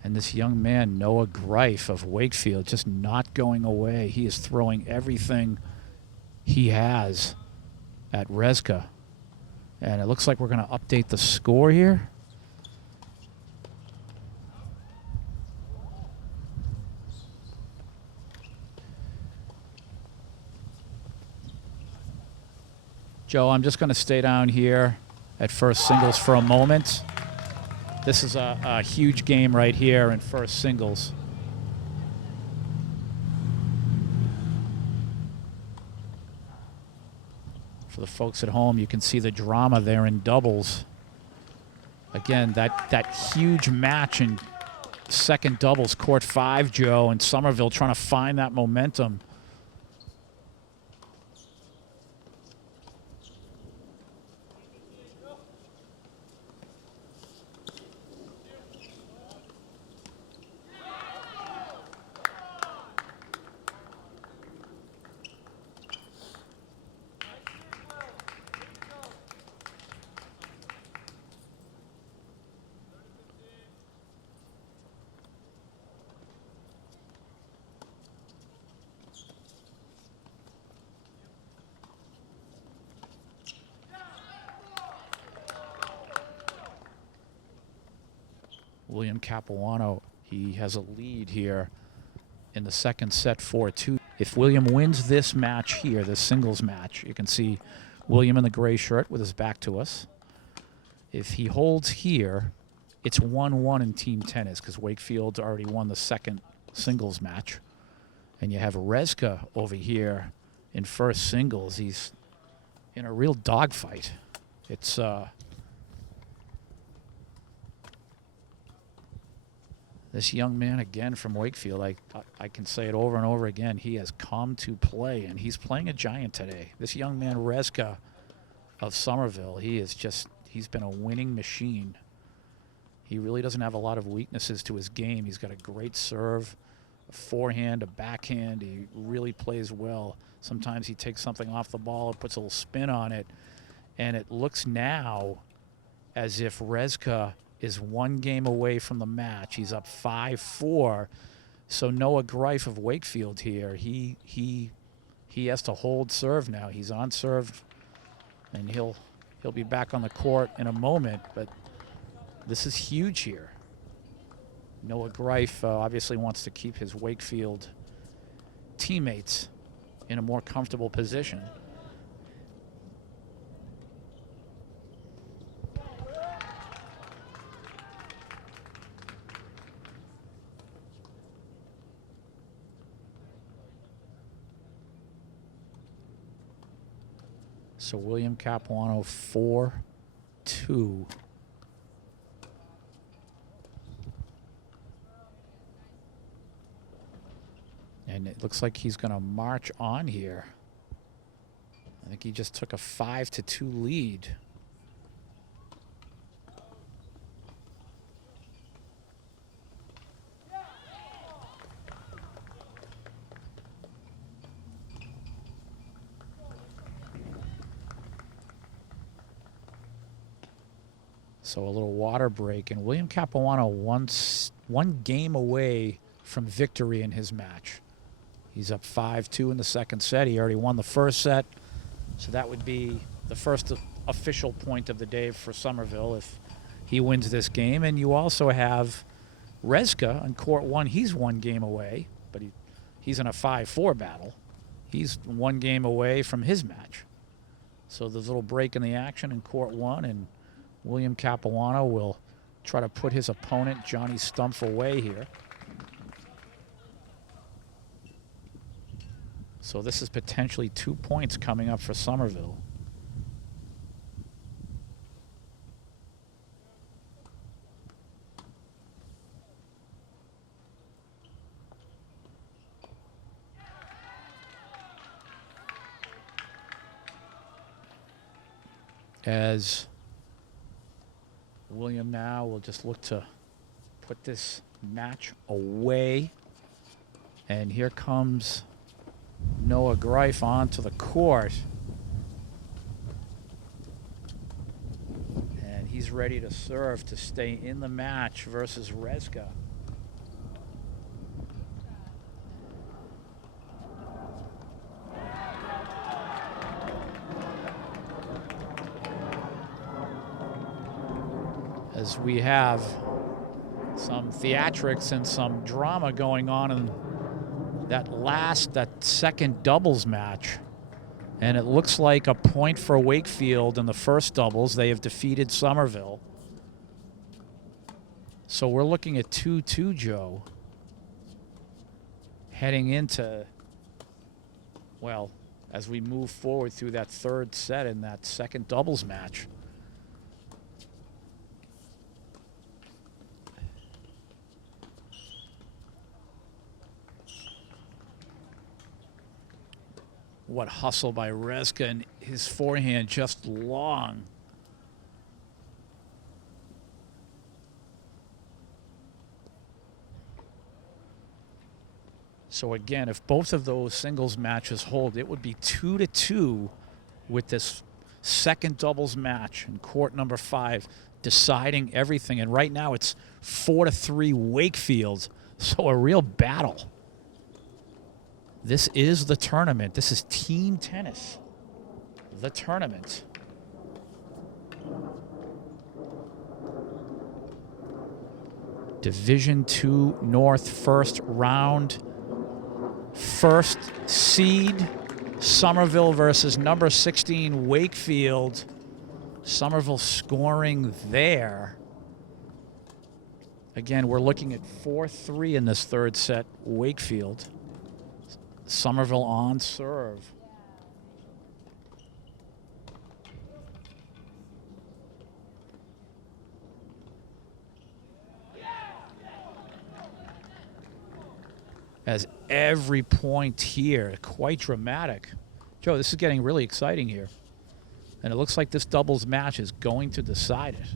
And this young man, Noah Greif of Wakefield, just not going away. He is throwing everything he has at Rezka. And it looks like we're going to update the score here. Joe, I'm just going to stay down here at first singles for a moment. This is a huge game right here in first singles. For the folks at home, you can see the drama there in doubles. Again, that huge match in second doubles, court 5, Joe, and Somerville trying to find that momentum. William Capuano, he has a lead here in the second set, 4-2. If William wins this match here, this singles match, you can see William in the gray shirt with his back to us. If he holds here, it's 1-1 in team tennis because Wakefield already won the second singles match. And you have Rezka over here in first singles. He's in a real dogfight. It's this young man again from Wakefield, I can say it over and over again, he has come to play, and he's playing a giant today. This young man, Rezka of Somerville, he's been a winning machine. He really doesn't have a lot of weaknesses to his game. He's got a great serve, a forehand, a backhand. He really plays well. Sometimes he takes something off the ball and puts a little spin on it, and it looks now as if Rezka is one game away from the match. He's up 5-4. So Noah Greif of Wakefield here, he has to hold serve now. He's on serve, and he'll be back on the court in a moment, but this is huge here. Noah Greif obviously wants to keep his Wakefield teammates in a more comfortable position. So William Capuano 4-2. And it looks like he's going to march on here. I think he just took a 5-2 lead. So a little water break, and William Capuano one game away from victory in his match. He's up 5-2 in the second set. He already won the first set, so that would be the first official point of the day for Somerville if he wins this game. And you also have Rezka on court 1. He's one game away, but he's in a 5-4 battle. He's one game away from his match. So there's a little break in the action in court 1, and William Capuano will try to put his opponent, Johnny Stumpf, away here. So this is potentially 2 points coming up for Somerville. As William now will just look to put this match away. And here comes Noah Greif onto the court. And he's ready to serve to stay in the match versus Rezka. As we have some theatrics and some drama going on in that second doubles match And it looks like a point for Wakefield in the first doubles. They have defeated Somerville. So we're looking at 2-2, Joe. Heading into, well, as we move forward through that third set in that second doubles match. What hustle by Rezka, and his forehand just long. So again, if both of those singles matches hold, it would be 2-2 with this second doubles match in court number 5, deciding everything. And right now it's 4-3 Wakefield. So a real battle. This is the tournament. This is team tennis. The tournament. Division II North first round. First seed, Somerville versus number 16 Wakefield. Somerville scoring there. Again, we're looking at 4-3 in this third set, Wakefield. Somerville on serve. As every point here, quite dramatic. Joe, this is getting really exciting here. And it looks like this doubles match is going to decide it.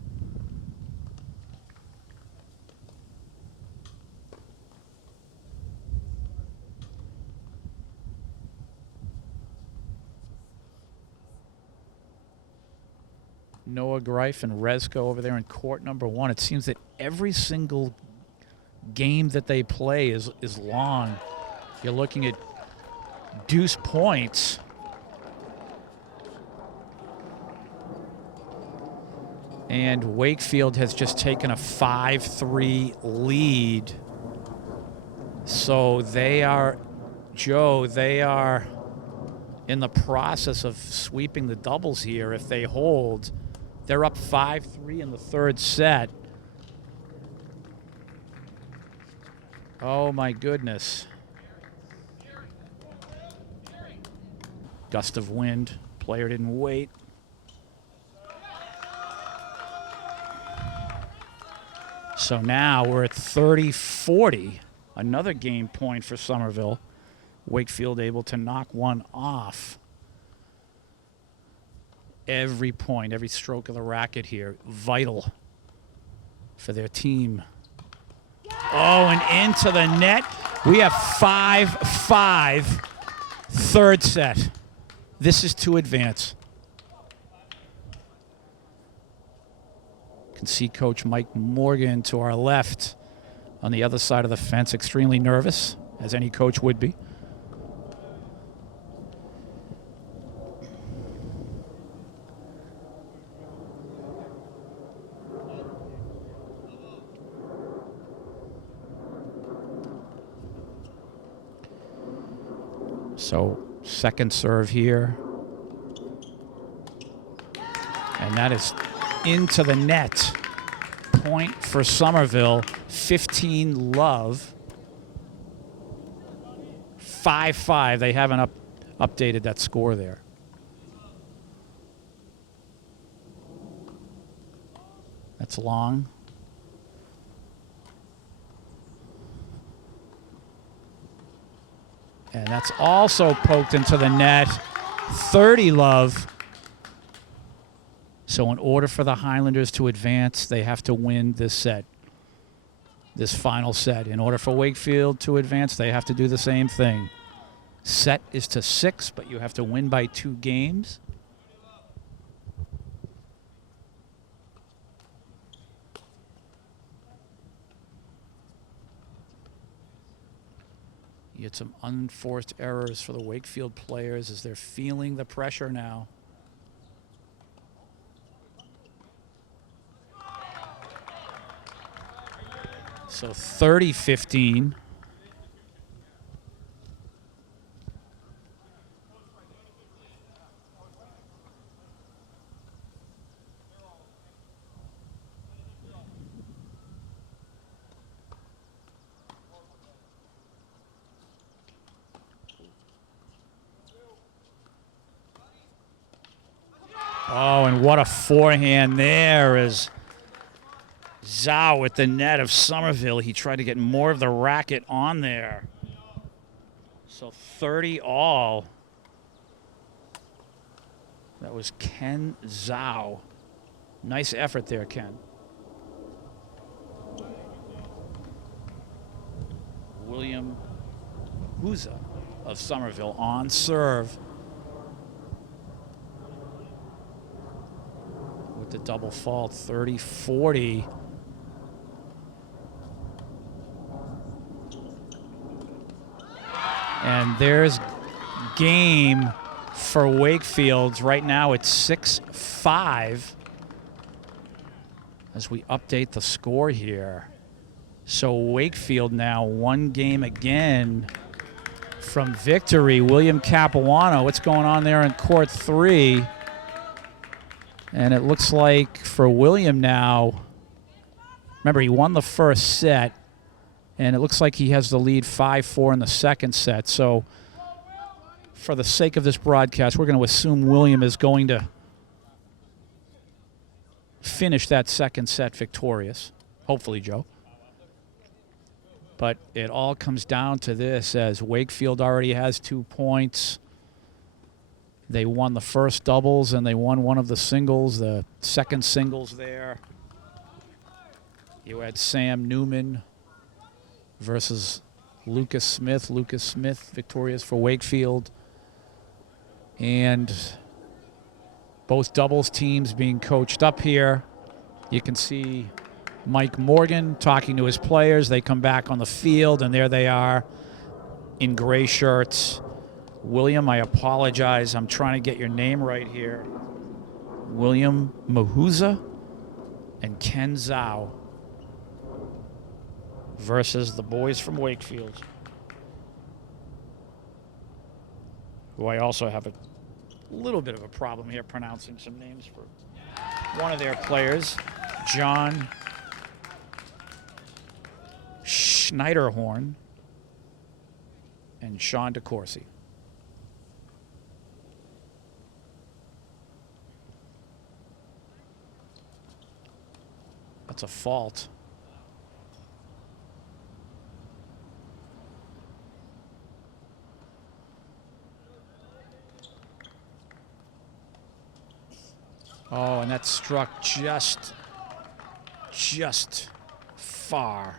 Noah Greif and Rezko over there in court number 1. It seems that every single game that they play is long. You're looking at deuce points. And Wakefield has just taken a 5-3 lead. So they are, Joe, they are in the process of sweeping the doubles here. If they hold, they're up 5-3 in the third set. Oh my goodness. Gust of wind. Player didn't wait. So now we're at 30-40. Another game point for Somerville. Wakefield able to knock one off. Every point, every stroke of the racket here, vital for their team. Oh, and into the net. We have 5-5, third set. This is to advance. You can see Coach Mike Morgan to our left on the other side of the fence, extremely nervous, as any coach would be. So second serve here. And that is into the net. Point for Somerville, 15 love. 5-5. They haven't updated that score there. That's long. And that's also poked into the net. 30 love. So in order for the Highlanders to advance, they have to win this set, this final set. In order for Wakefield to advance, they have to do the same thing. Set is to 6, but you have to win by 2 games. You get some unforced errors for the Wakefield players as they're feeling the pressure now. So 30-15. and what a forehand there as Zhao at the net of Somerville. He tried to get more of the racket on there. So 30 all. That was Ken Zhao. Nice effort there, Ken. William Mahuza of Somerville on serve with the double fault, 30-40. And there's game for Wakefield. Right now it's 6-5 as we update the score here. So Wakefield now one game again from victory. William Capuano, what's going on there in court 3? And it looks like for William now, remember he won the first set, and it looks like he has the lead 5-4 in the second set. So for the sake of this broadcast, we're going to assume William is going to finish that second set victorious. Hopefully, Joe. But it all comes down to this, as Wakefield already has 2 points. They won the first doubles, and they won one of the singles, the second singles there. You had Sam Newman versus Lucas Smith. Lucas Smith victorious for Wakefield. And both doubles teams being coached up here. You can see Mike Morgan talking to his players. They come back on the field, and there they are in gray shirts. William, I apologize. I'm trying to get your name right here. William Mahuza and Ken Zhao versus the boys from Wakefield, who I also have a little bit of a problem here pronouncing some names for one of their players, John Schneiderhorn and Sean DeCourcy. That's a fault. Oh, and that struck just far.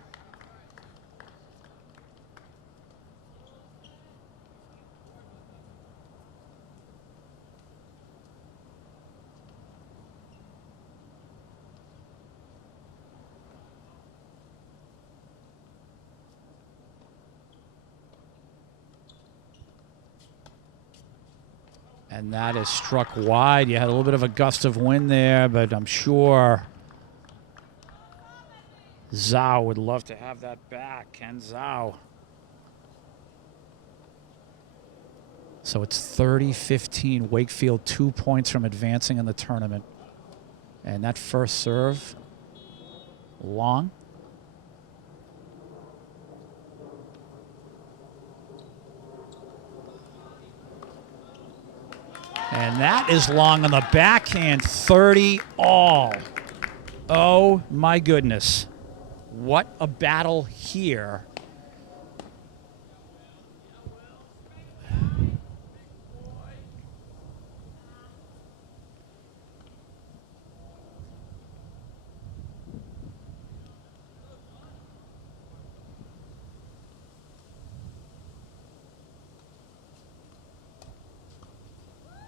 And that is struck wide. You had a little bit of a gust of wind there, but I'm sure Zhao would love to have that back. Ken Zhao. So it's 30-15. Wakefield 2 points from advancing in the tournament. And that first serve, long. And that is long on the backhand, 30 all. Oh my goodness. What a battle here.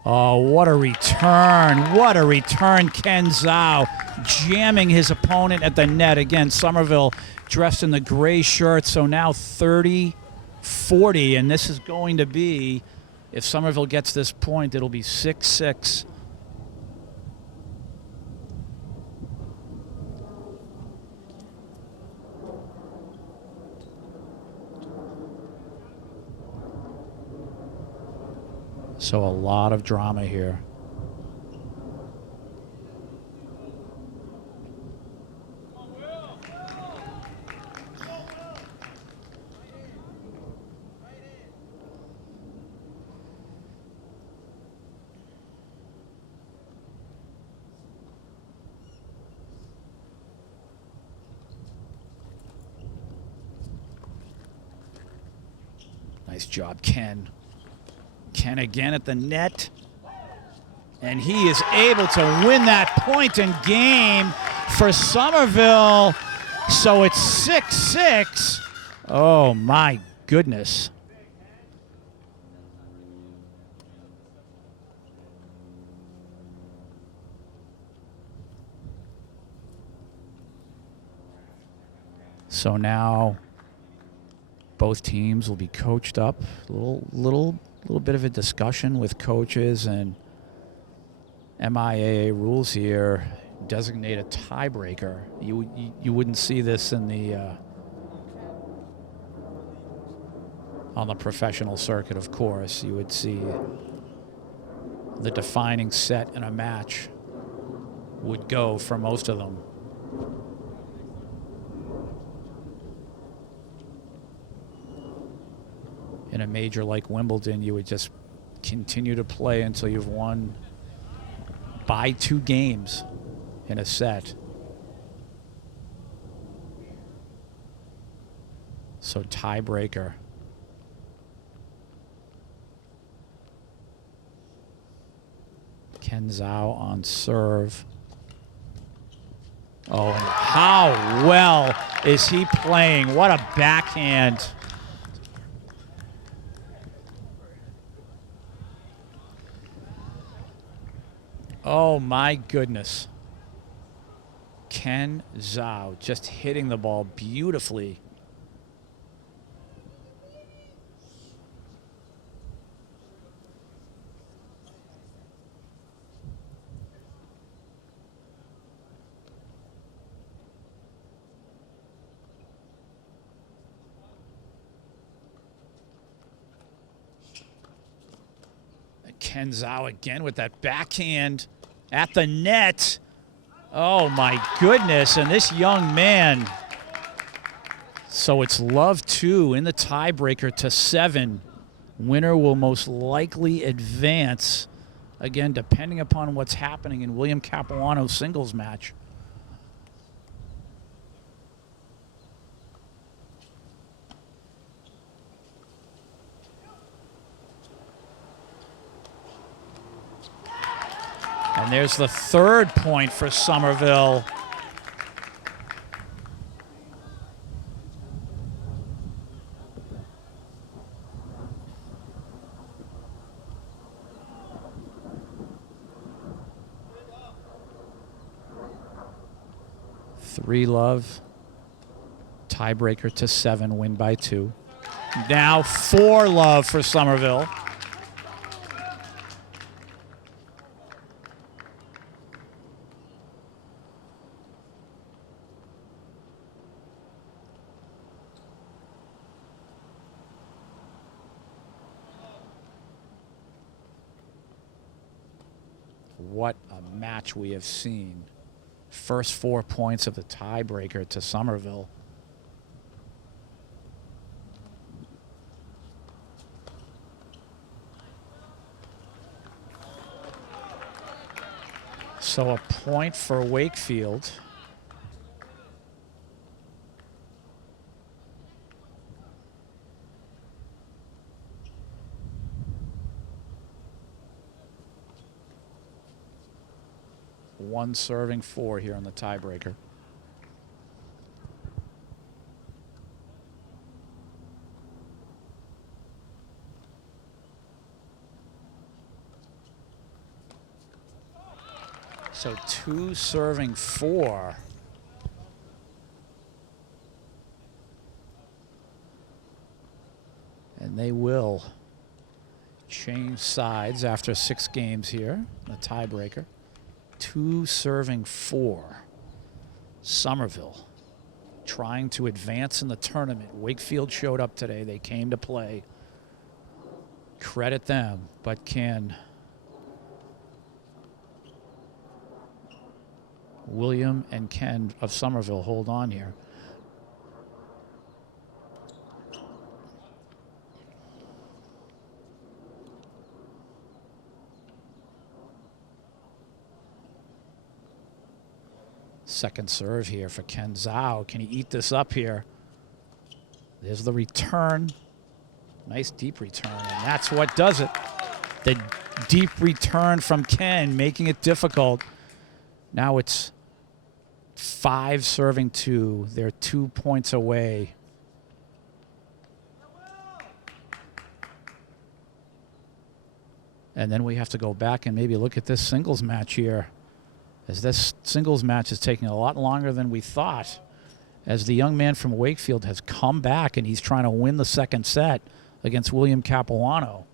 Oh, what a return. What a return, Ken Zhao, jamming his opponent at the net. Again, Somerville dressed in the gray shirt, so now 30-40, and this is going to be, if Somerville gets this point, it'll be 6-6. So a lot of drama here. Nice job, Ken. Ken again at the net. And he is able to win that point in game for Somerville. So it's 6-6. Oh, my goodness. So now both teams will be coached up. A little bit of a discussion with coaches, and MIAA rules here designate a tiebreaker. You wouldn't see this in the on the professional circuit, of course. You would see the defining set in a match would go for most of them. In a major like Wimbledon, you would just continue to play until you've won by 2 games in a set. So tiebreaker. Ken Zhao on serve. Oh, and how well is he playing? What a backhand. Oh, my goodness. Ken Zhao just hitting the ball beautifully. Ken Zhao again with that backhand at the net. Oh, my goodness. And this young man. So it's Love 2 in the tiebreaker to 7. Winner will most likely advance. Again, depending upon what's happening in William Capuano's singles match. And there's the 3rd point for Somerville. Three love. Tiebreaker to 7, win by 2. Now 4 love for Somerville. What a match we have seen. First 4 points of the tiebreaker to Somerville. So a point for Wakefield. One serving 4 here on the tiebreaker. So 2 serving 4. And they will change sides after 6 games here, the tiebreaker. 2 serving 4. Somerville trying to advance in the tournament. Wakefield showed up today. They came to play. Credit them, but can William and Ken of Somerville hold on here? Second serve here for Ken Zhao. Can he eat this up here? There's the return. Nice deep return, and that's what does it. The deep return from Ken, making it difficult. Now it's 5 serving 2. They're 2 points away. And then we have to go back and maybe look at this singles match here, as this singles match is taking a lot longer than we thought, as the young man from Wakefield has come back and he's trying to win the second set against William Capuano.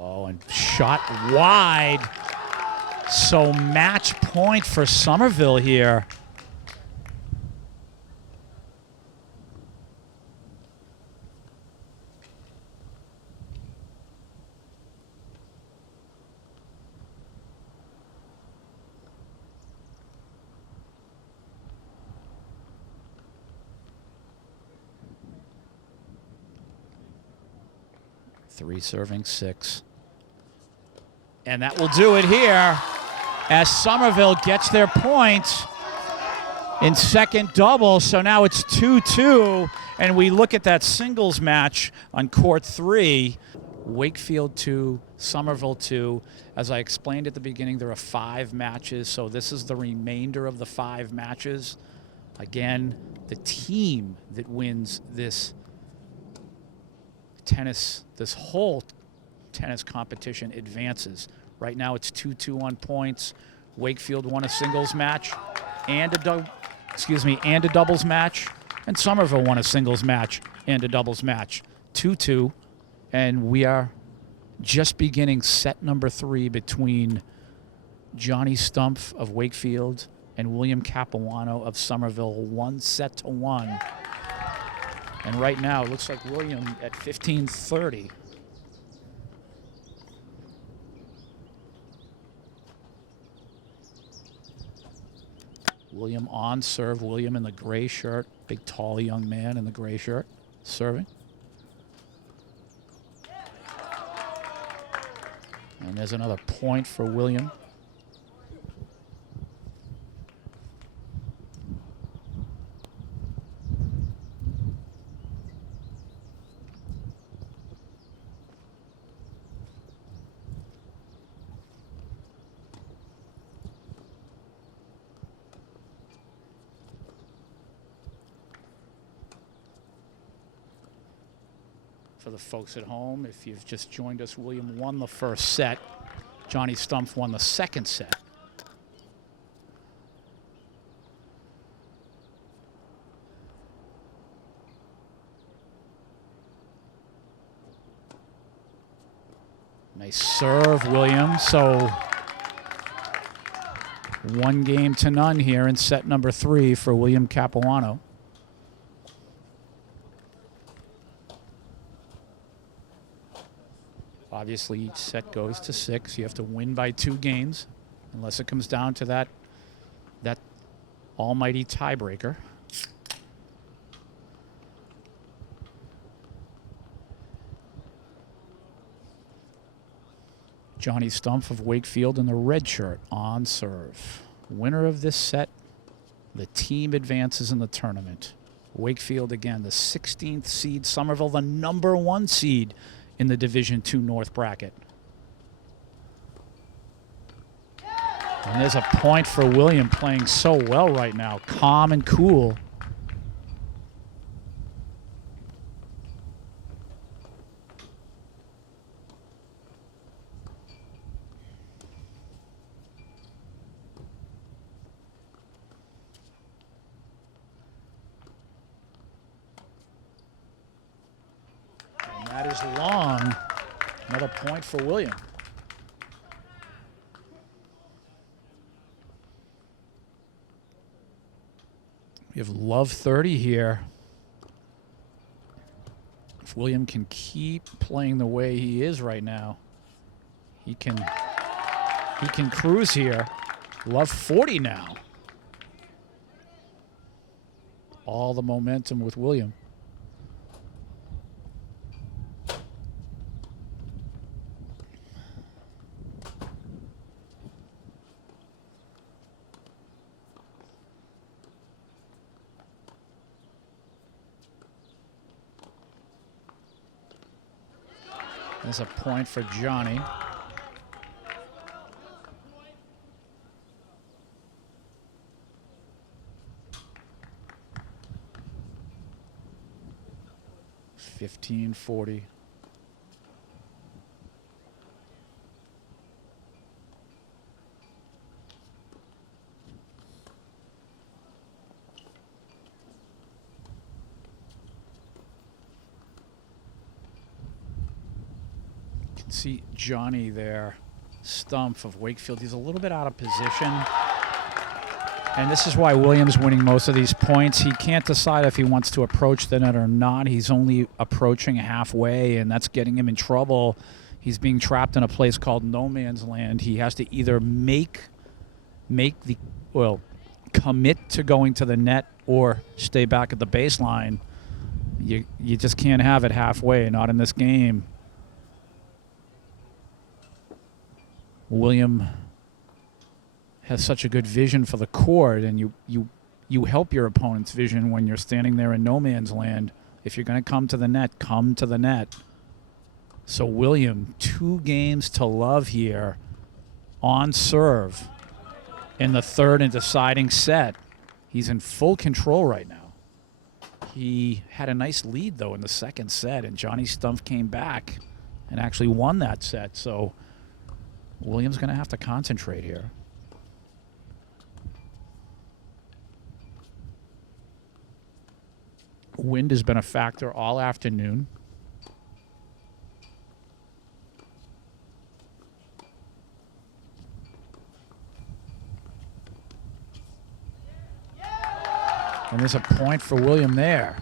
Oh, and shot wide. So match point for Somerville here. Three serving 6. And that will do it here as Somerville gets their point in second double. So now it's 2-2, and we look at that singles match on court 3. Wakefield 2, Somerville 2. As I explained at the beginning, there are 5 matches, so this is the remainder of the 5 matches. Again, the team that wins this whole tennis competition advances. Right now it's 2-2 on points. Wakefield won a singles match and a doubles match, and Somerville won a singles match and a doubles match. 2-2, and we are just beginning set number 3 between Johnny Stumpf of Wakefield and William Capuano of Somerville, 1-1. And right now it looks like William at 15-30. William on serve. William in the gray shirt. Big, tall young man in the gray shirt serving. And there's another point for William. For the folks at home, if you've just joined us, William won the first set. Johnny Stumpf won the second set. Nice serve, William. So 1-0 here in set number 3 for William Capuano. Obviously, each set goes to 6. You have to win by 2 games, unless it comes down to that almighty tiebreaker. Johnny Stumpf of Wakefield in the red shirt on serve. Winner of this set, the team advances in the tournament. Wakefield again, the 16th seed. Somerville, the number 1 seed in the Division II North bracket. And there's a point for William, playing so well right now, calm and cool. That is long. Another point for William. Give Love 30 here. If William can keep playing the way he is right now, he can cruise here. Love 40 now. All the momentum with William. There's a point for Johnny. $15-40. See Johnny there, Stumpf of Wakefield. He's a little bit out of position. And this is why Williams winning most of these points. He can't decide if he wants to approach the net or not. He's only approaching halfway, and that's getting him in trouble. He's being trapped in a place called no man's land. He has to either commit to going to the net or stay back at the baseline. You just can't have it halfway, not in this game. William has such a good vision for the court, and you help your opponent's vision when you're standing there in no man's land. If you're going to come to the net, come to the net. So William, 2 games to love here on serve in the third and deciding set. He's in full control right now. He had a nice lead, though, in the second set, and Johnny Stumpf came back and actually won that set. So Williams going to have to concentrate here. Wind has been a factor all afternoon. And there's a point for William there.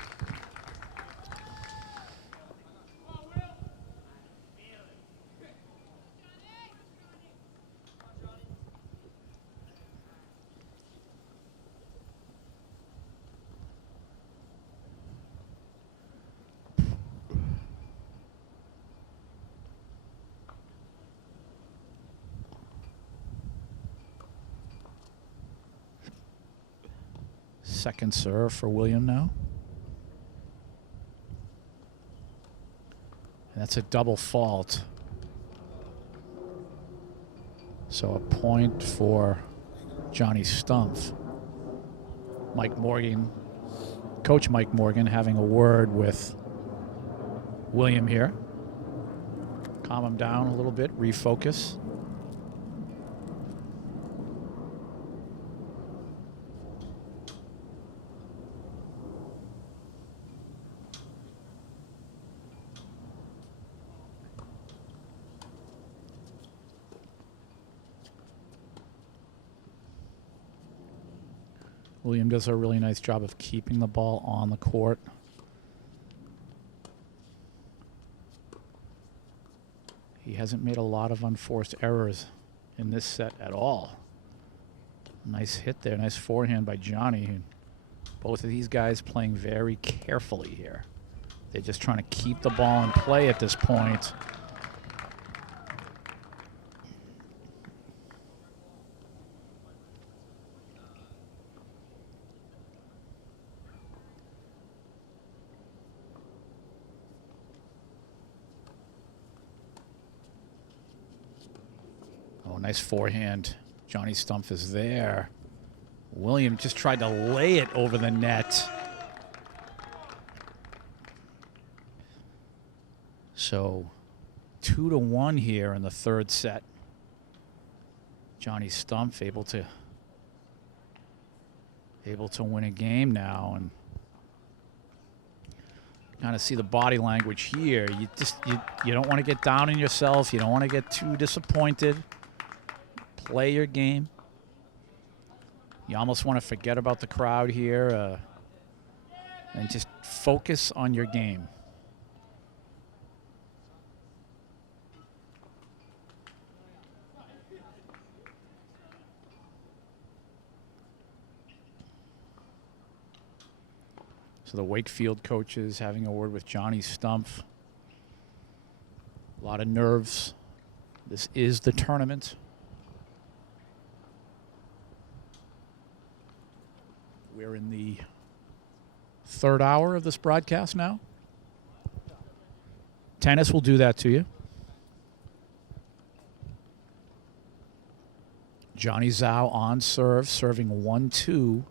Second serve for William now. And that's a double fault. So a point for Johnny Stumpf. Mike Morgan, Coach Mike Morgan, having a word with William here. Calm him down a little bit, refocus. William does a really nice job of keeping the ball on the court. He hasn't made a lot of unforced errors in this set at all. Nice hit there, nice forehand by Johnny. Both of these guys playing very carefully here. They're just trying to keep the ball in play at this point. Nice forehand. Johnny Stumpf is there. William just tried to lay it over the net. So 2-1 here in the third set. Johnny Stumpf able to win a game now, and kind of see the body language here. You don't want to get down on yourself. You don't want to get too disappointed. Play your game. You almost want to forget about the crowd here and just focus on your game. So the Wakefield coaches having a word with Johnny Stumpf. A lot of nerves. This is the tournament. We're in the third hour of this broadcast now. Tennis will do that to you. Johnny Zhao on serve, serving 1-2.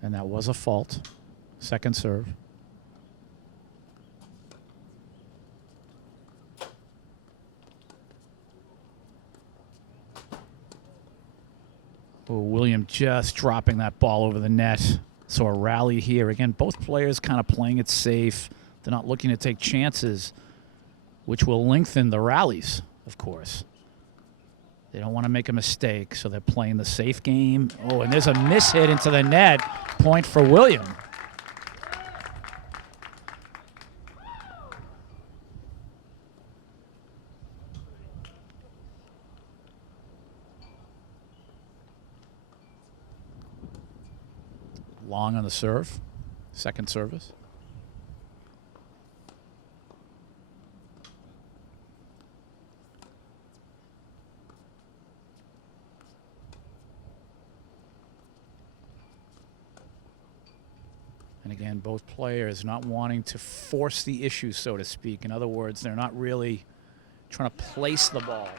And that was a fault. Second serve. Oh, William just dropping that ball over the net. So a rally here. Again, both players kind of playing it safe. They're not looking to take chances, which will lengthen the rallies, of course. They don't want to make a mistake, so they're playing the safe game. Oh, and there's a miss hit into the net. Point for William. Long on the serve. Second service. And again, both players not wanting to force the issue, so to speak. In other words, they're not really trying to place the ball.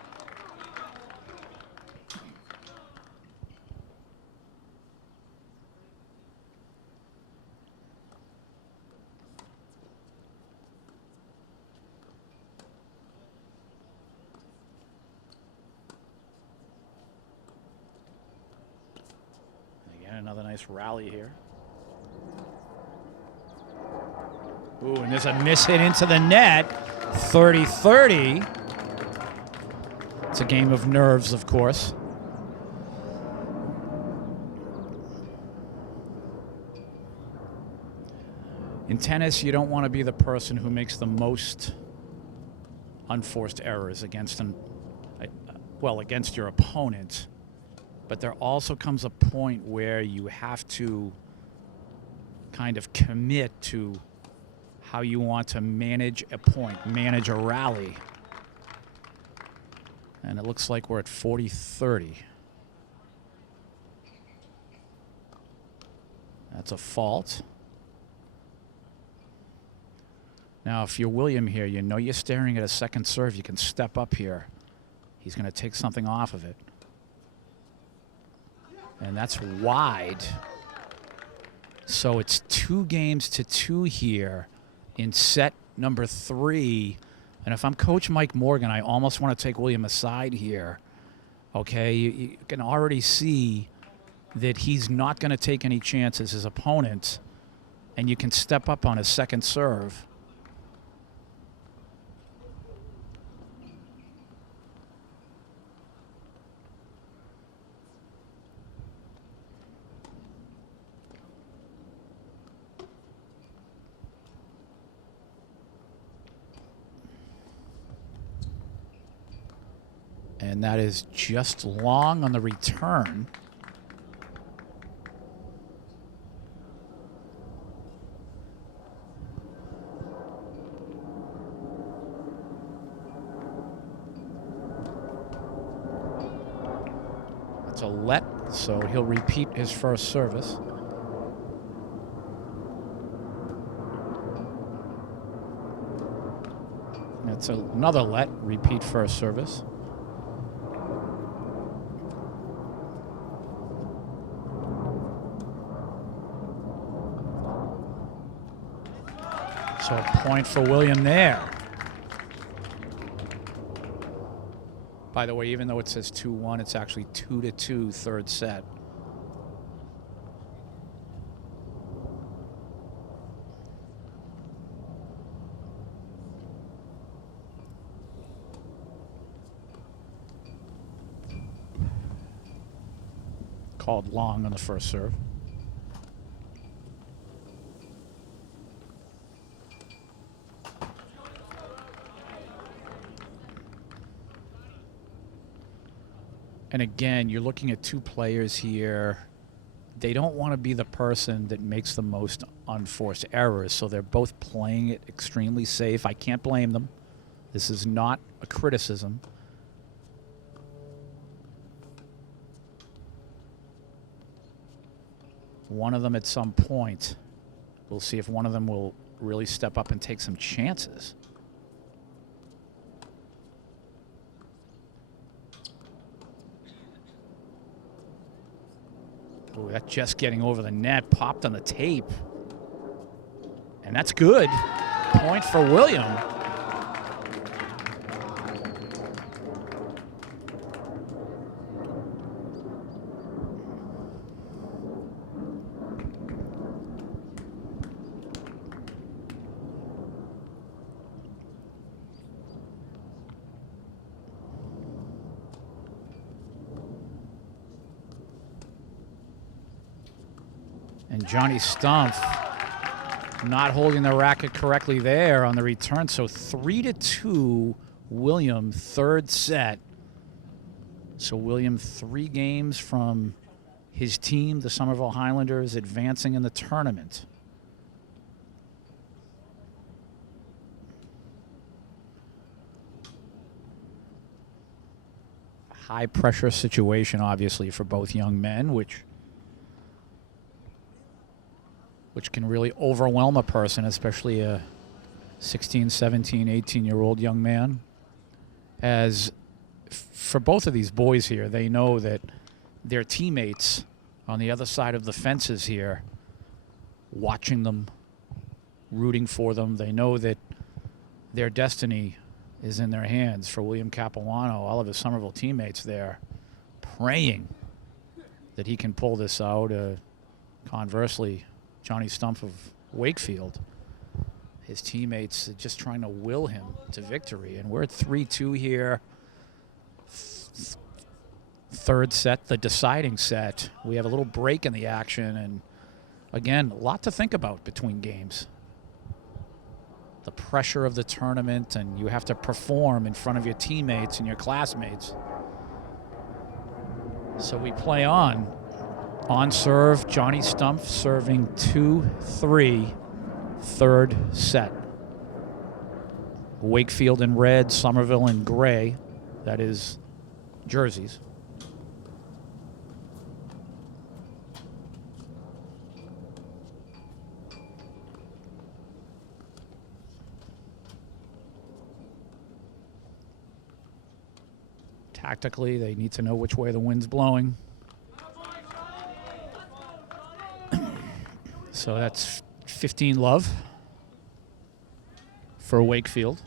Again, another nice rally here. Ooh, and there's a miss hit into the net. 30-30. It's a game of nerves, of course. In tennis, you don't want to be the person who makes the most unforced errors against against your opponent. But there also comes a point where you have to kind of commit to how you want to manage a point, manage a rally. And it looks like we're at 40-30. That's a fault. Now, if you're William here, you know you're staring at a second serve. You can step up here. He's going to take something off of it. And that's wide. So it's 2-2 here in set number 3. And if I'm Coach Mike Morgan, I almost want to take William aside here. Okay, you can already see that he's not going to take any chances, his opponent, and you can step up on his second serve. And that is just long on the return. That's a let, so he'll repeat his first service. That's another let, repeat first service. So a point for William there. By the way, even though it says 2-1, it's actually 2-2 third set. Called long on the first serve. And again, you're looking at two players here. They don't want to be the person that makes the most unforced errors, so they're both playing it extremely safe. I can't blame them. This is not a criticism. One of them at some point, we'll see if one of them will really step up and take some chances. Oh, that just getting over the net, popped on the tape. And that's good. Point for William. And Johnny Stumpf not holding the racket correctly there on the return. So 3-2, William, third set. So William 3 games from his team, the Somerville Highlanders, advancing in the tournament. High pressure situation, obviously, for both young men, which can really overwhelm a person, especially a 16, 17, 18-year-old young man. As for both of these boys here, they know that their teammates on the other side of the fences here, watching them, rooting for them. They know that their destiny is in their hands. For William Capuano, all of his Somerville teammates there praying that he can pull this out. Conversely, Johnny Stumpf of Wakefield, his teammates are just trying to will him to victory. And we're at 3-2 here. Third set, the deciding set. We have a little break in the action, and again, a lot to think about between games. The pressure of the tournament, and you have to perform in front of your teammates and your classmates. So we play on. On serve, Johnny Stumpf serving 2-3, third set. Wakefield in red, Somerville in gray. That is jerseys. Tactically, they need to know which way the wind's blowing. So that's 15 love for Wakefield.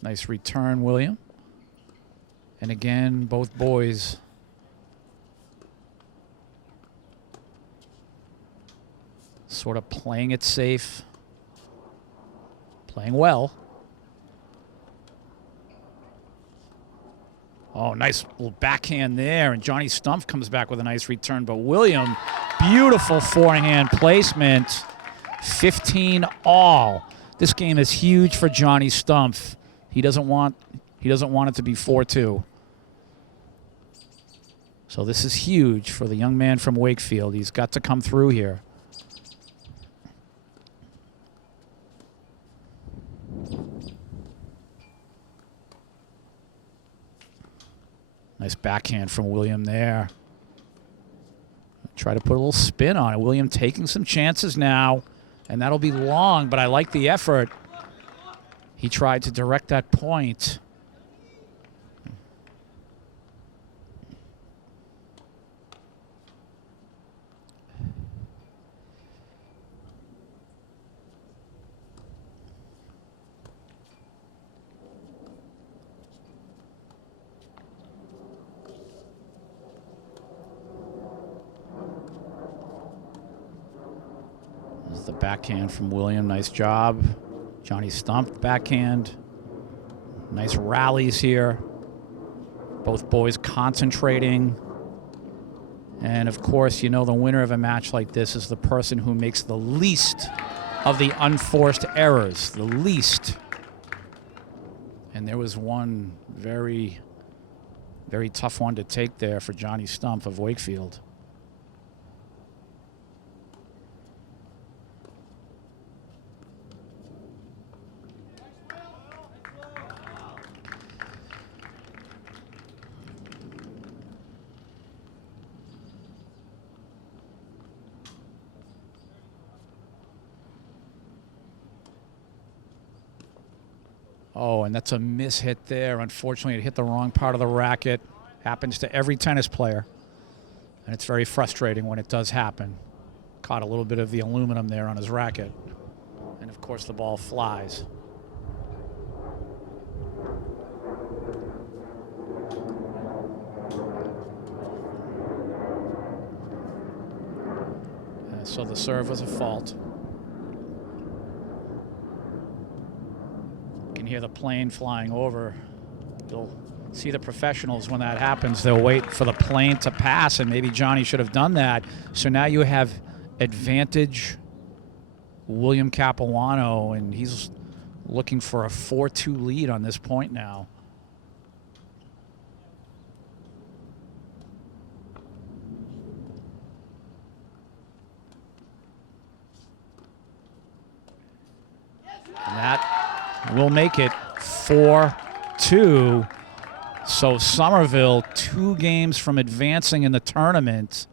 Nice return, William. And again, both boys sort of playing it safe, playing well. Oh, nice little backhand there, and Johnny Stumpf comes back with a nice return. But William, beautiful forehand placement, 15 all. This game is huge for Johnny Stumpf. He doesn't want it to be 4-2. So this is huge for the young man from Wakefield. He's got to come through here. Nice backhand from William there. Try to put a little spin on it. William taking some chances now, and that'll be long, but I like the effort. He tried to direct that point. backhand from William. Nice job. Johnny Stumpf, backhand. Nice rallies here. Both boys concentrating. And of course, you know, the winner of a match like this is the person who makes the least of the unforced errors. The least. And there was one very, very tough one to take there for Johnny Stumpf of Wakefield. Oh, and that's a miss hit there. Unfortunately, it hit the wrong part of the racket. Happens to every tennis player. And it's very frustrating when it does happen. Caught a little bit of the aluminum there on his racket. And of course, the ball flies. So the serve was a fault. Hear the plane flying over. You'll see the professionals when that happens. They'll wait for the plane to pass, and maybe Johnny should have done that. So now you have advantage William Capuano, and he's looking for a 4-2 lead on this point now. And that will make it 4-2. So Somerville 2 games from advancing in the tournament.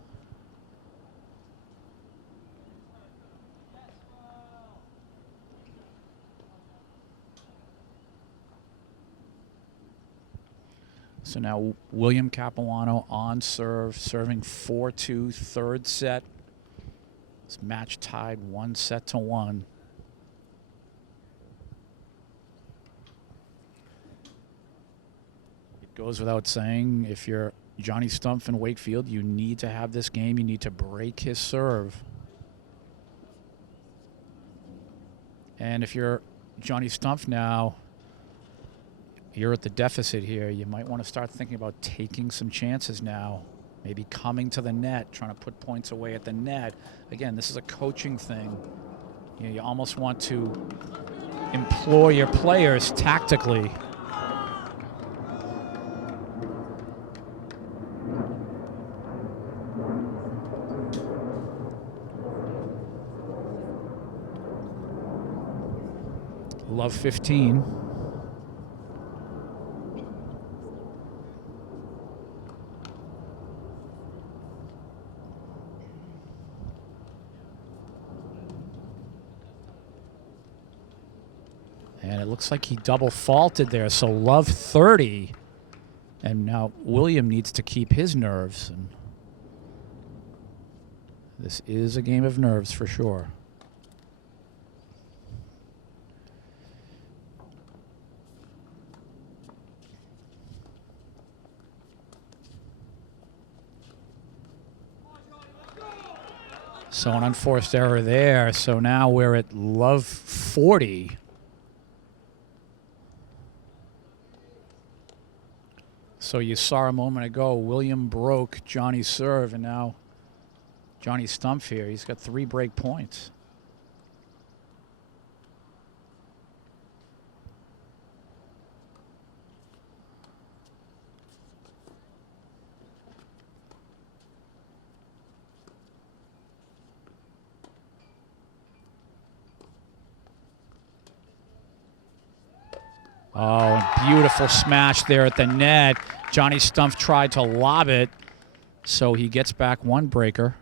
So now William Capuano on serve, serving 4-2, third set. This match tied 1-1. Goes without saying, if you're Johnny Stumpf in Wakefield, you need to have this game. You need to break his serve. And if you're Johnny Stumpf now, you're at the deficit here. You might want to start thinking about taking some chances now. Maybe coming to the net, trying to put points away at the net. Again, this is a coaching thing. You know, you almost want to employ your players tactically. Love 15. And it looks like he double faulted there. So love 30. And now William needs to keep his nerves. And this is a game of nerves for sure. So an unforced error there. So now we're at love 40. So you saw a moment ago, William broke Johnny's serve, and now Johnny Stumpf here. He's got 3 break points. Oh, beautiful smash there at the net. Johnny Stumpf tried to lob it, so he gets back 1 breaker.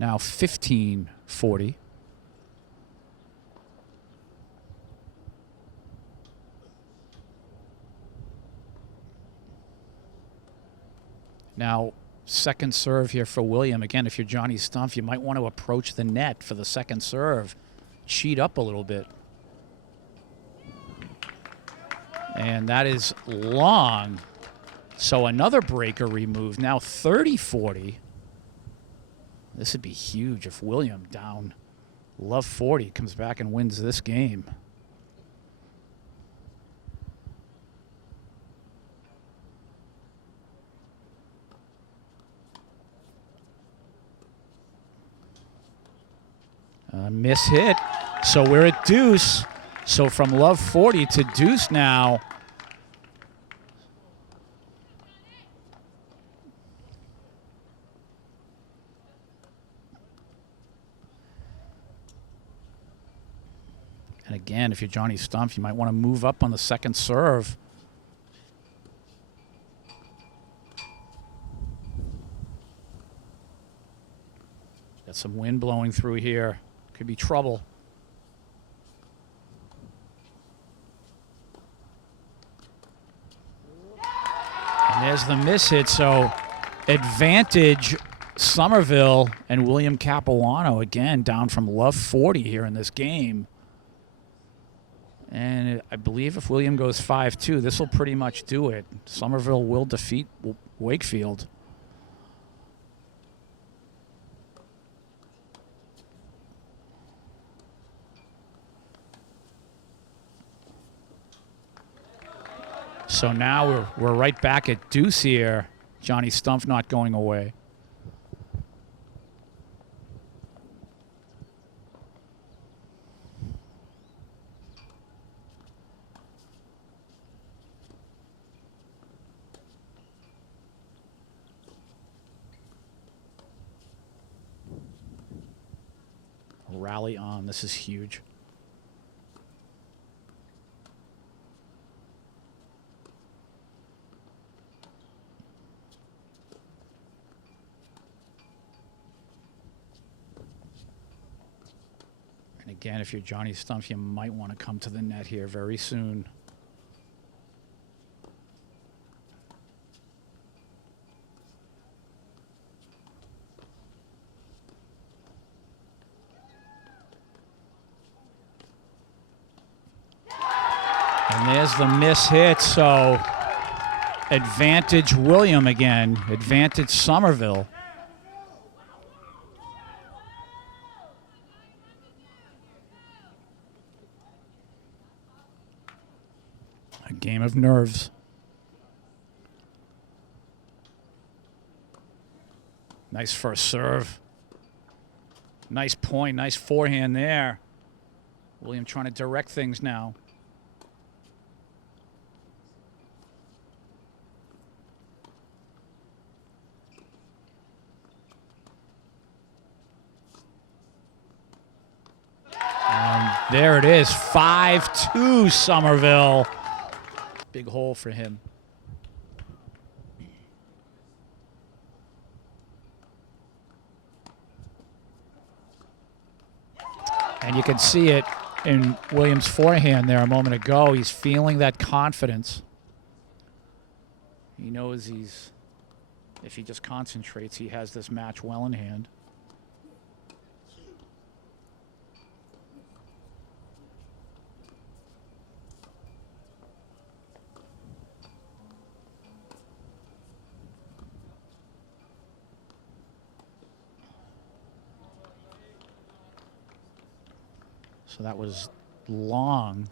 Now 15-40. Now, second serve here for William. Again, if you're Johnny Stumpf, you might want to approach the net for the second serve. Cheat up a little bit. And that is long. So another breaker removed. Now 30-40. This would be huge if William down Love 40 comes back and wins this game. Miss hit. So we're at deuce. So from love 40 to deuce now. And again, if you're Johnny Stumpf, you might want to move up on the second serve. Got some wind blowing through here. Could be trouble. And there's the miss hit. So advantage Somerville, and William Capuano again down from love 40 here in this game. And I believe if William goes 5-2, this will pretty much do it. Somerville will defeat Wakefield. So now we're right back at deuce here. Johnny Stumpf not going away. Rally on. This is huge. And again, if you're Johnny Stumpf, you might want to come to the net here very soon. And there's the miss hit, so advantage William again, advantage Somerville. A game of nerves. Nice first serve. Nice point, nice forehand there. William trying to direct things now. And there it is, 5-2 Somerville. Big hole for him. And you can see it in Williams' forehand there a moment ago. He's feeling that confidence. He knows if he just concentrates, he has this match well in hand. So that was long.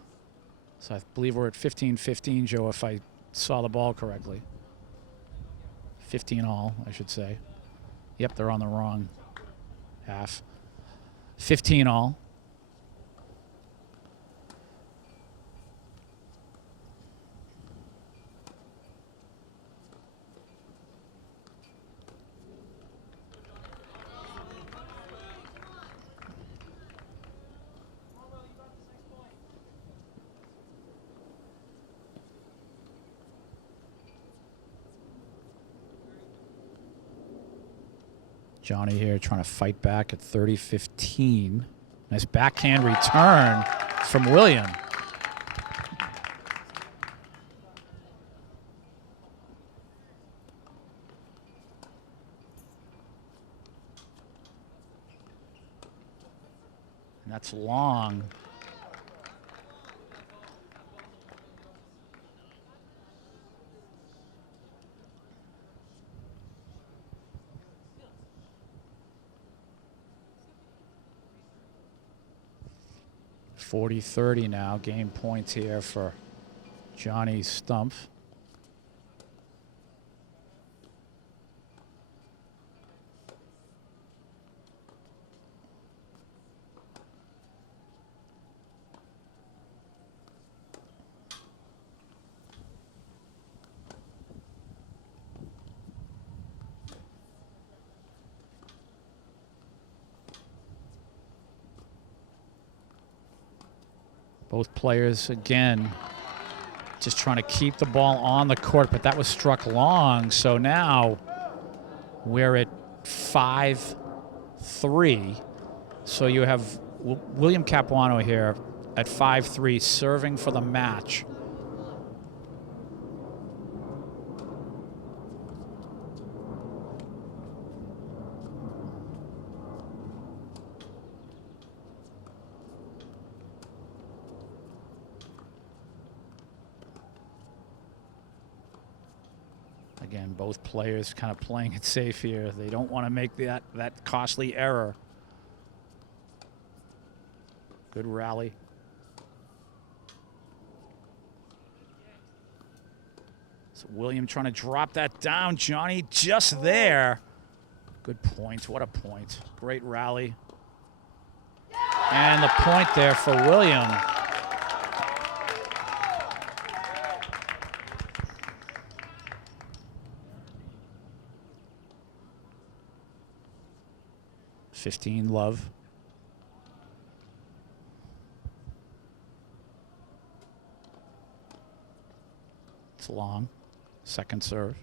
So I believe we're at 15-15, Joe, if I saw the ball correctly. 15 all, I should say. Yep, they're on the wrong half. 15 all. Johnny here trying to fight back at 30-15. Nice backhand return from William. And that's long. 40-30 now. Game points here for Johnny Stumpf. Both players, again, just trying to keep the ball on the court, but that was struck long. So now we're at 5-3. So you have William Capuano here at 5-3, serving for the match. Again, both players kind of playing it safe here. They don't want to make that costly error. Good rally. So William trying to drop that down. Johnny just there. Good point. What a point. Great rally. And the point there for William. Love. It's long. Second serve.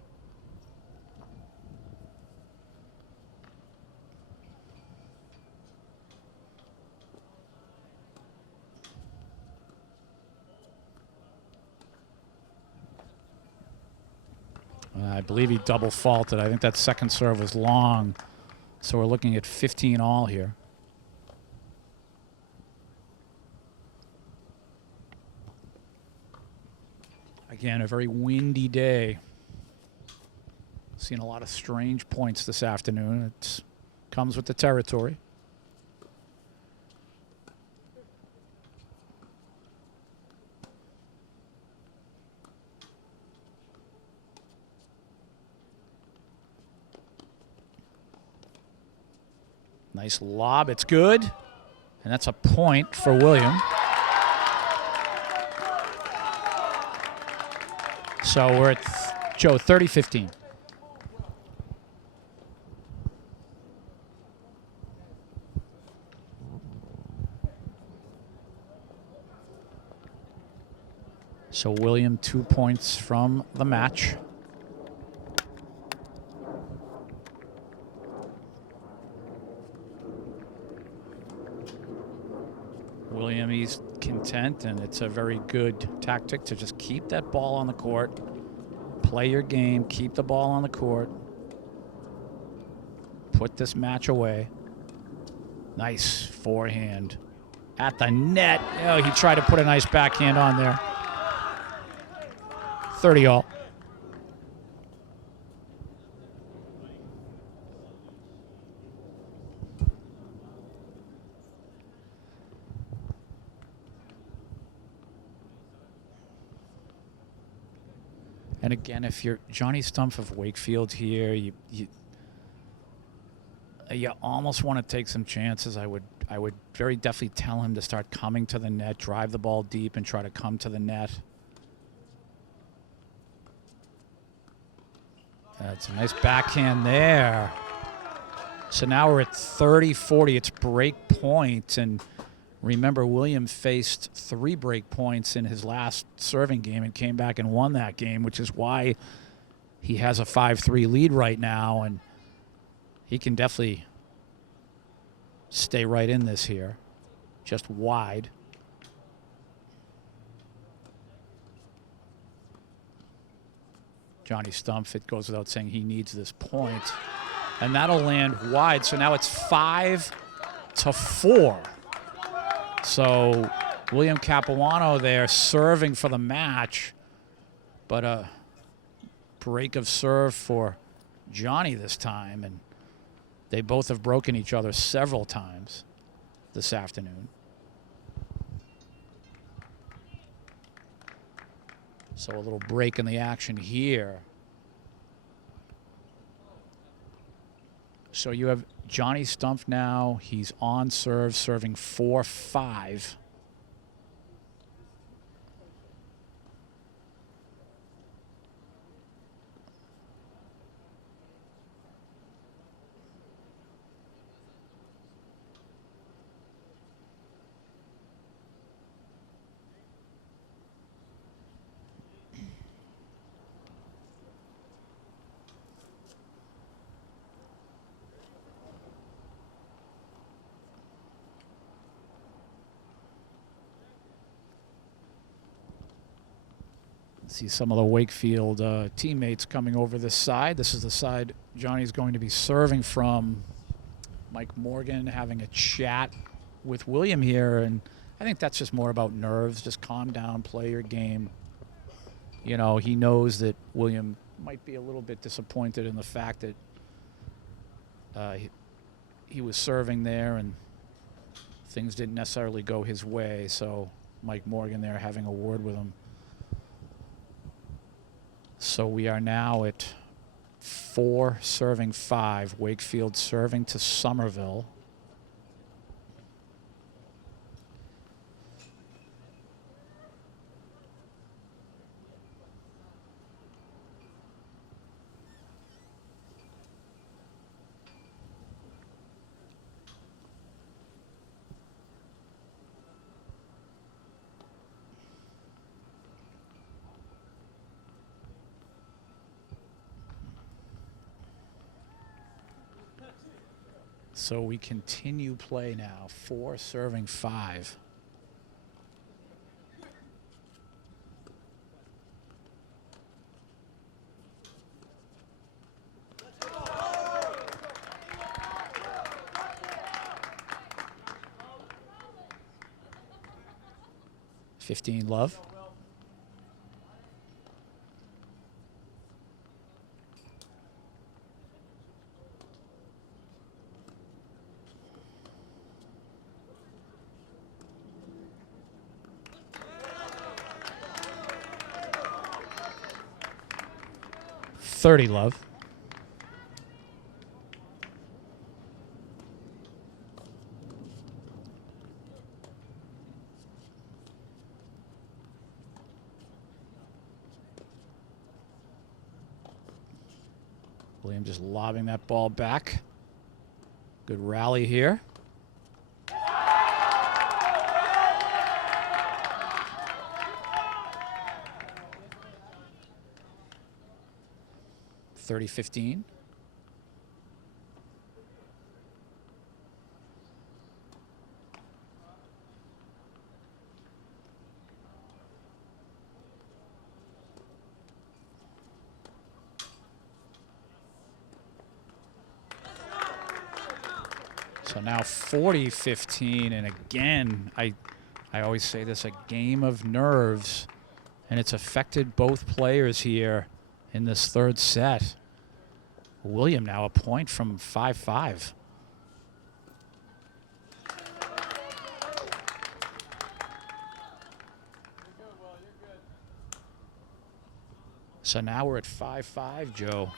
I believe he double faulted. I think that second serve was long. So we're looking at 15 all here. Again, a very windy day. Seen a lot of strange points this afternoon. It comes with the territory. Nice lob, it's good. And that's a point for William. So we're at, Joe, 30-15. So William 2 points from the match. William, he's content, and it's a very good tactic to just keep that ball on the court, play your game, keep the ball on the court, put this match away. Nice forehand at the net. Oh, he tried to put a nice backhand on there. 30 all. And again, if you're Johnny Stumpf of Wakefield here, you almost want to take some chances. I would very definitely tell him to start coming to the net, drive the ball deep, and try to come to the net. That's a nice backhand there. So now we're at 30-40. It's break point, and remember, William faced 3 break points in his last serving game and came back and won that game, which is why he has a 5-3 lead right now, and he can definitely stay right in this here, just wide. Johnny Stumpf, it goes without saying, he needs this point, and that'll land wide. So now it's 5-4. So William Capuano there serving for the match, but a break of serve for Johnny this time, and they both have broken each other several times this afternoon. So a little break in the action here. So you have Johnny Stumpf now. He's on serve, serving 4-5. See some of the Wakefield teammates coming over this side. This is the side Johnny's going to be serving from. Mike Morgan having a chat with William here, and I think that's just more about nerves. Just calm down, play your game. You know, he knows that William might be a little bit disappointed in the fact that he was serving there and things didn't necessarily go his way. So Mike Morgan there having a word with him. So we are now at 4 serving 5. Wakefield serving to Somerville. So we continue play now. 4 serving 5. $15 love. $30 love. William just lobbing that ball back. Good rally here. $30-15. So now 40-15, and again, I always say this, a game of nerves, and it's affected both players here in this third set. William now a point from 5-5. So now we're at 5-5, Joe.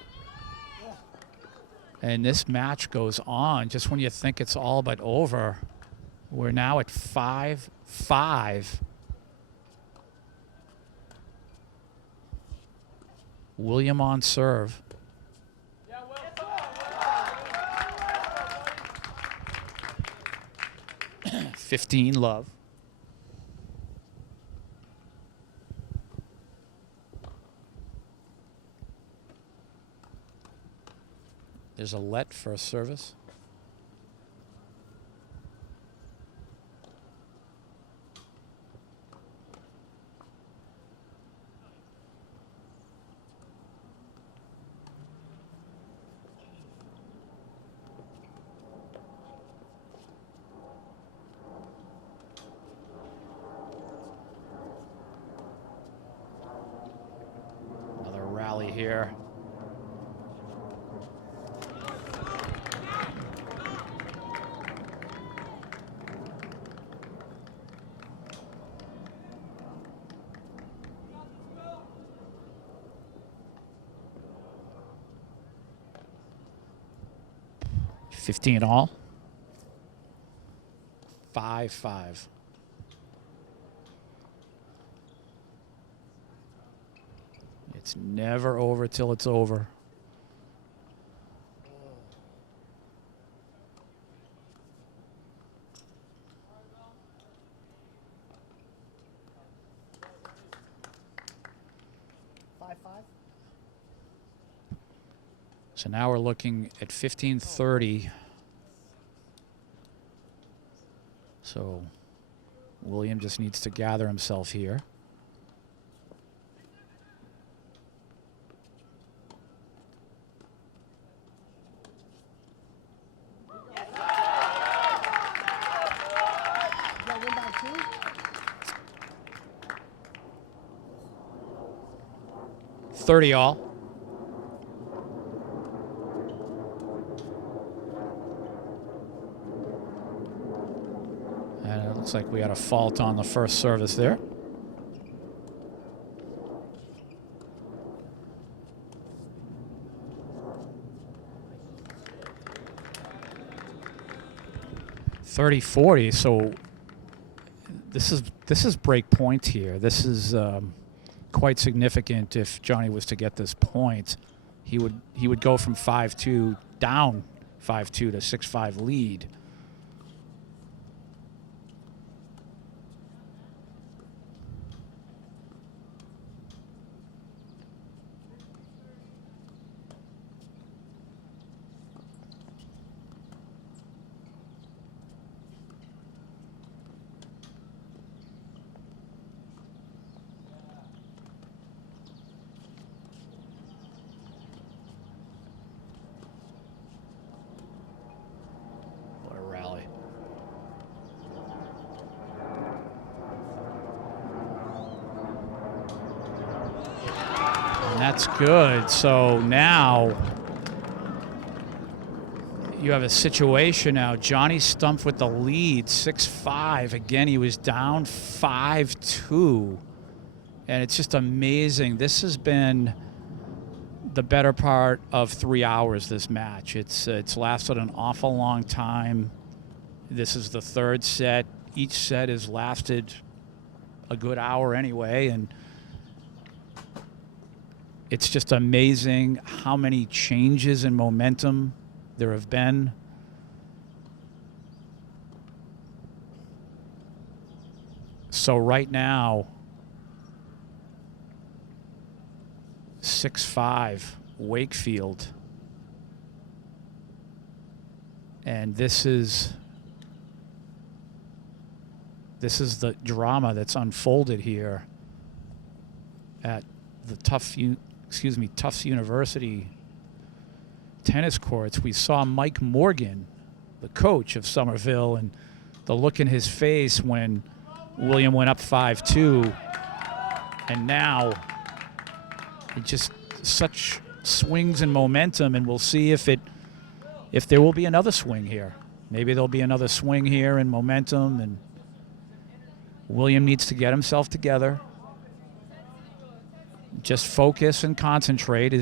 And this match goes on just when you think it's all but over. We're now at 5-5. William on serve. 15 love. There's a let for a service. Another rally here. 15 all. 5-5. It's never over till it's over. So now we're looking at 15:30. So William just needs to gather himself here. $30 all. And it looks like we had a fault on the first service there. $30-40. So this is break point here. This is quite significant. If Johnny was to get this point, he would go from 5-2 down 5-2 to 6-5 lead. That's good. So now you have a situation now. Johnny Stumpf with the lead, 6-5. Again, he was down 5-2. And it's just amazing. This has been the better part of 3 hours, this match. It's lasted an awful long time. This is the third set. Each set has lasted a good hour anyway. And it's just amazing how many changes in momentum there have been. So right now, 6-5 Wakefield. And this is the drama that's unfolded here at the Tufts University tennis courts. We saw Mike Morgan, the coach of Somerville, and the look in his face when William went up 5-2. And now it just such swings and momentum, and we'll see if there will be another swing here. Maybe there'll be another swing here in momentum, and William needs to get himself together. Just focus and concentrate.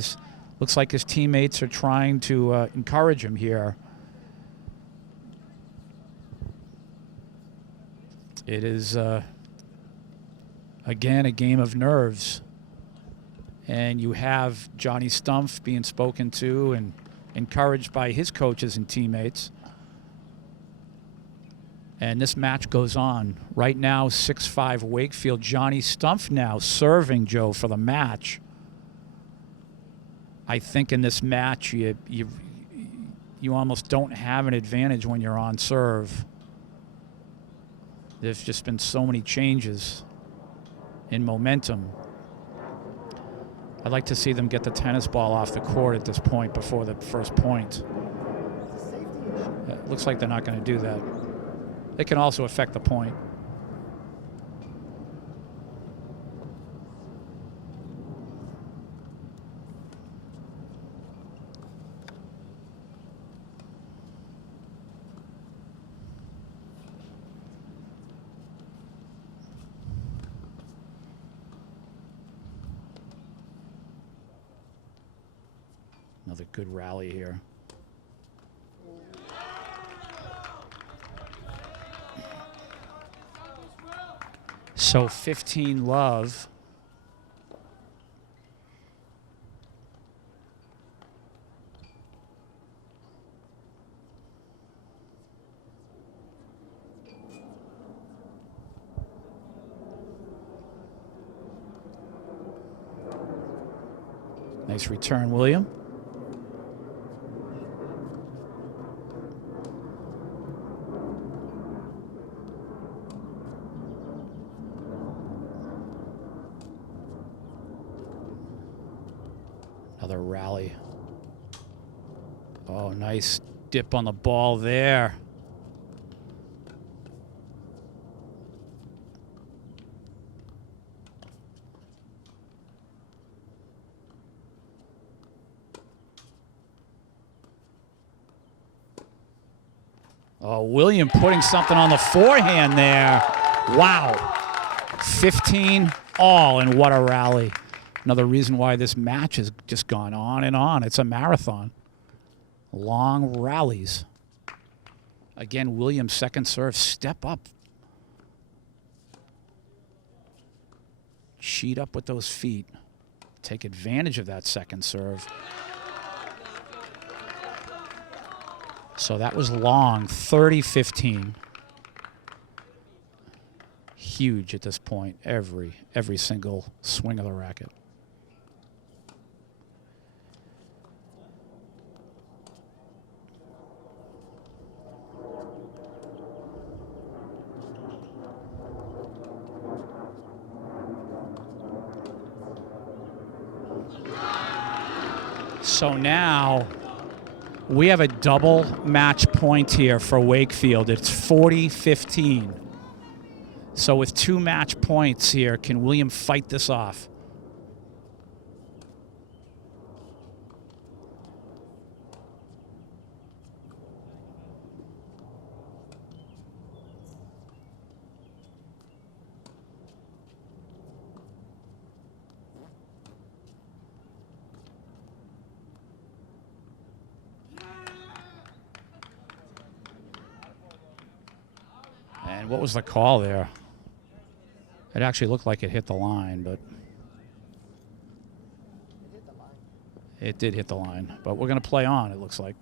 Looks like his teammates are trying to encourage him here. It is, again, a game of nerves. And you have Johnny Stumpf being spoken to and encouraged by his coaches and teammates. And this match goes on. Right now, 6-5 Wakefield. Johnny Stumpf now serving, Joe, for the match. I think in this match, you almost don't have an advantage when you're on serve. There's just been so many changes in momentum. I'd like to see them get the tennis ball off the court at this point before the first point. It looks like they're not going to do that. It can also affect the point. Another good rally here. So 15 love. Nice return, William. Another rally. Oh, nice dip on the ball there. Oh, William putting something on the forehand there. Wow. 15 all, and what a rally. Another reason why this match has just gone on and on. It's a marathon. Long rallies. Again, Williams' second serve. Step up. Sheet up with those feet. Take advantage of that second serve. So that was long, 30-15. Huge at this point, every single swing of the racket. So now we have a double match point here for Wakefield. It's 40-15. So with 2 match points here, can William fight this off? And what was the call there? It actually looked like it hit the line, but it did hit the line. But we're going to play on, it looks like.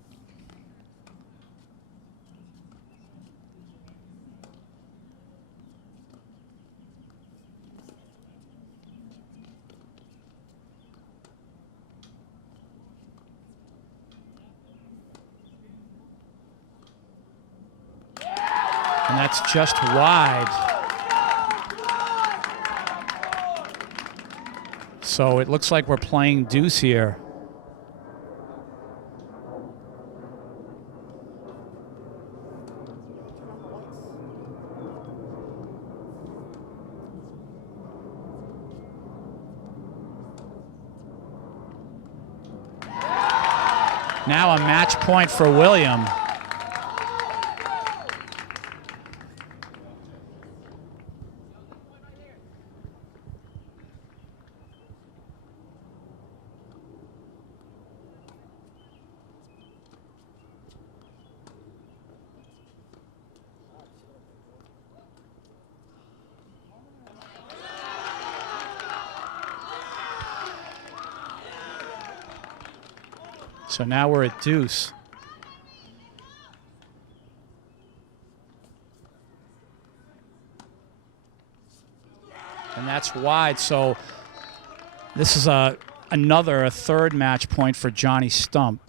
And that's just wide. So it looks like we're playing deuce here. Now a match point for William. So now we're at deuce. And that's wide. So this is a third match point for Johnny Stump.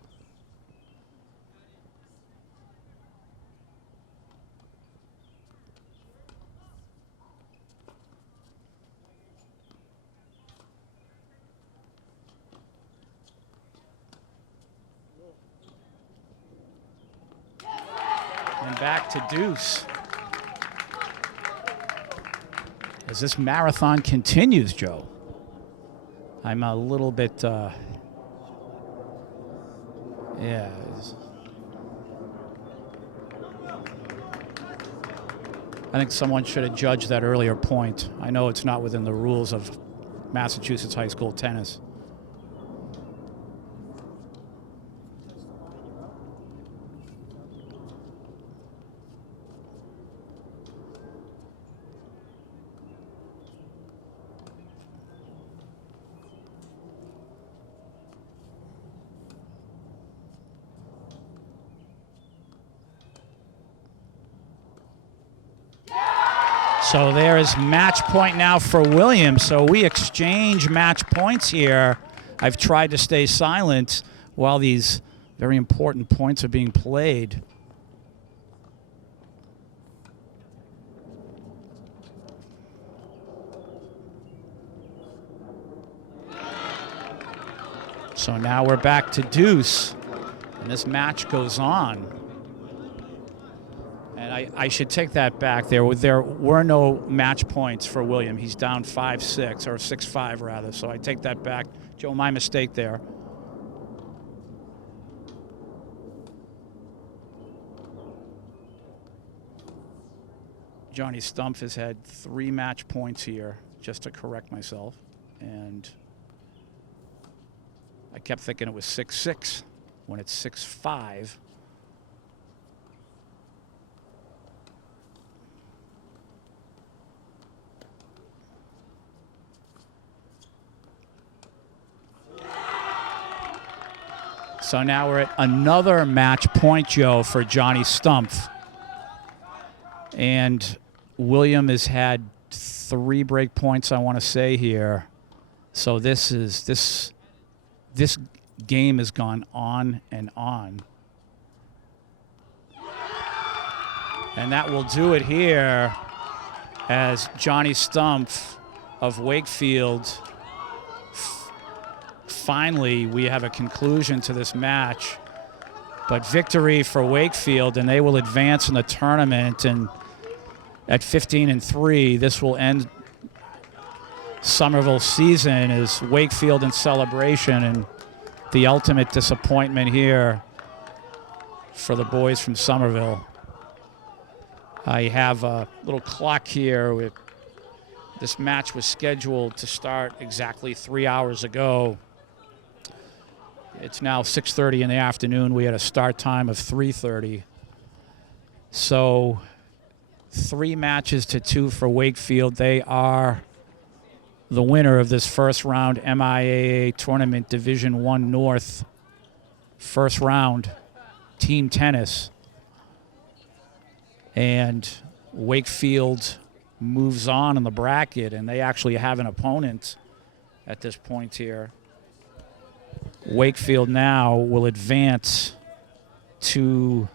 And back to deuce. As this marathon continues, Joe. I'm a little bit, yeah. I think someone should have judged that earlier point. I know it's not within the rules of Massachusetts high school tennis. So there is match point now for William. So we exchange match points here. I've tried to stay silent while these very important points are being played. So now we're back to deuce, and this match goes on. And I should take that back. There were no match points for William. He's down 5-6, or 6-5 rather. So I take that back. Joe, my mistake there. Johnny Stumpf has had 3 match points here, just to correct myself. And I kept thinking it was 6-6 when it's 6-5. So now we're at another match point, Joe, for Johnny Stumpf. And William has had 3 break points, I want to say here. So this game has gone on and on. And that will do it here as Johnny Stumpf of Wakefield. Finally, we have a conclusion to this match. But victory for Wakefield, and they will advance in the tournament. And at 15-3, this will end Somerville's season as Wakefield in celebration, and the ultimate disappointment here for the boys from Somerville. I have a little clock here. This match was scheduled to start exactly 3 hours ago. It's now 6:30 in the afternoon. We had a start time of 3:30. So 3 matches to 2 for Wakefield. They are the winner of this first round MIAA Tournament Division I North first round team tennis. And Wakefield moves on in the bracket, and they actually have an opponent at this point here. Wakefield now will advance to,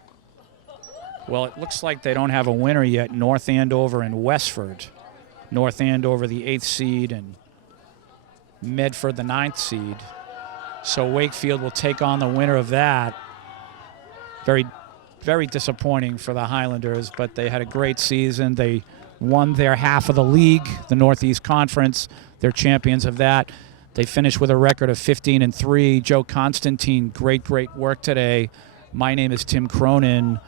well, it looks like they don't have a winner yet, North Andover and Westford. North Andover, the 8th seed, and Medford, the 9th seed. So Wakefield will take on the winner of that. Very, very disappointing for the Highlanders, but they had a great season. They won their half of the league, the Northeast Conference. They're champions of that. They finished with a record of 15-3. Joe Constantine, great work today. My name is Tim Cronin.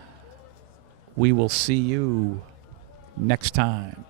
We will see you next time.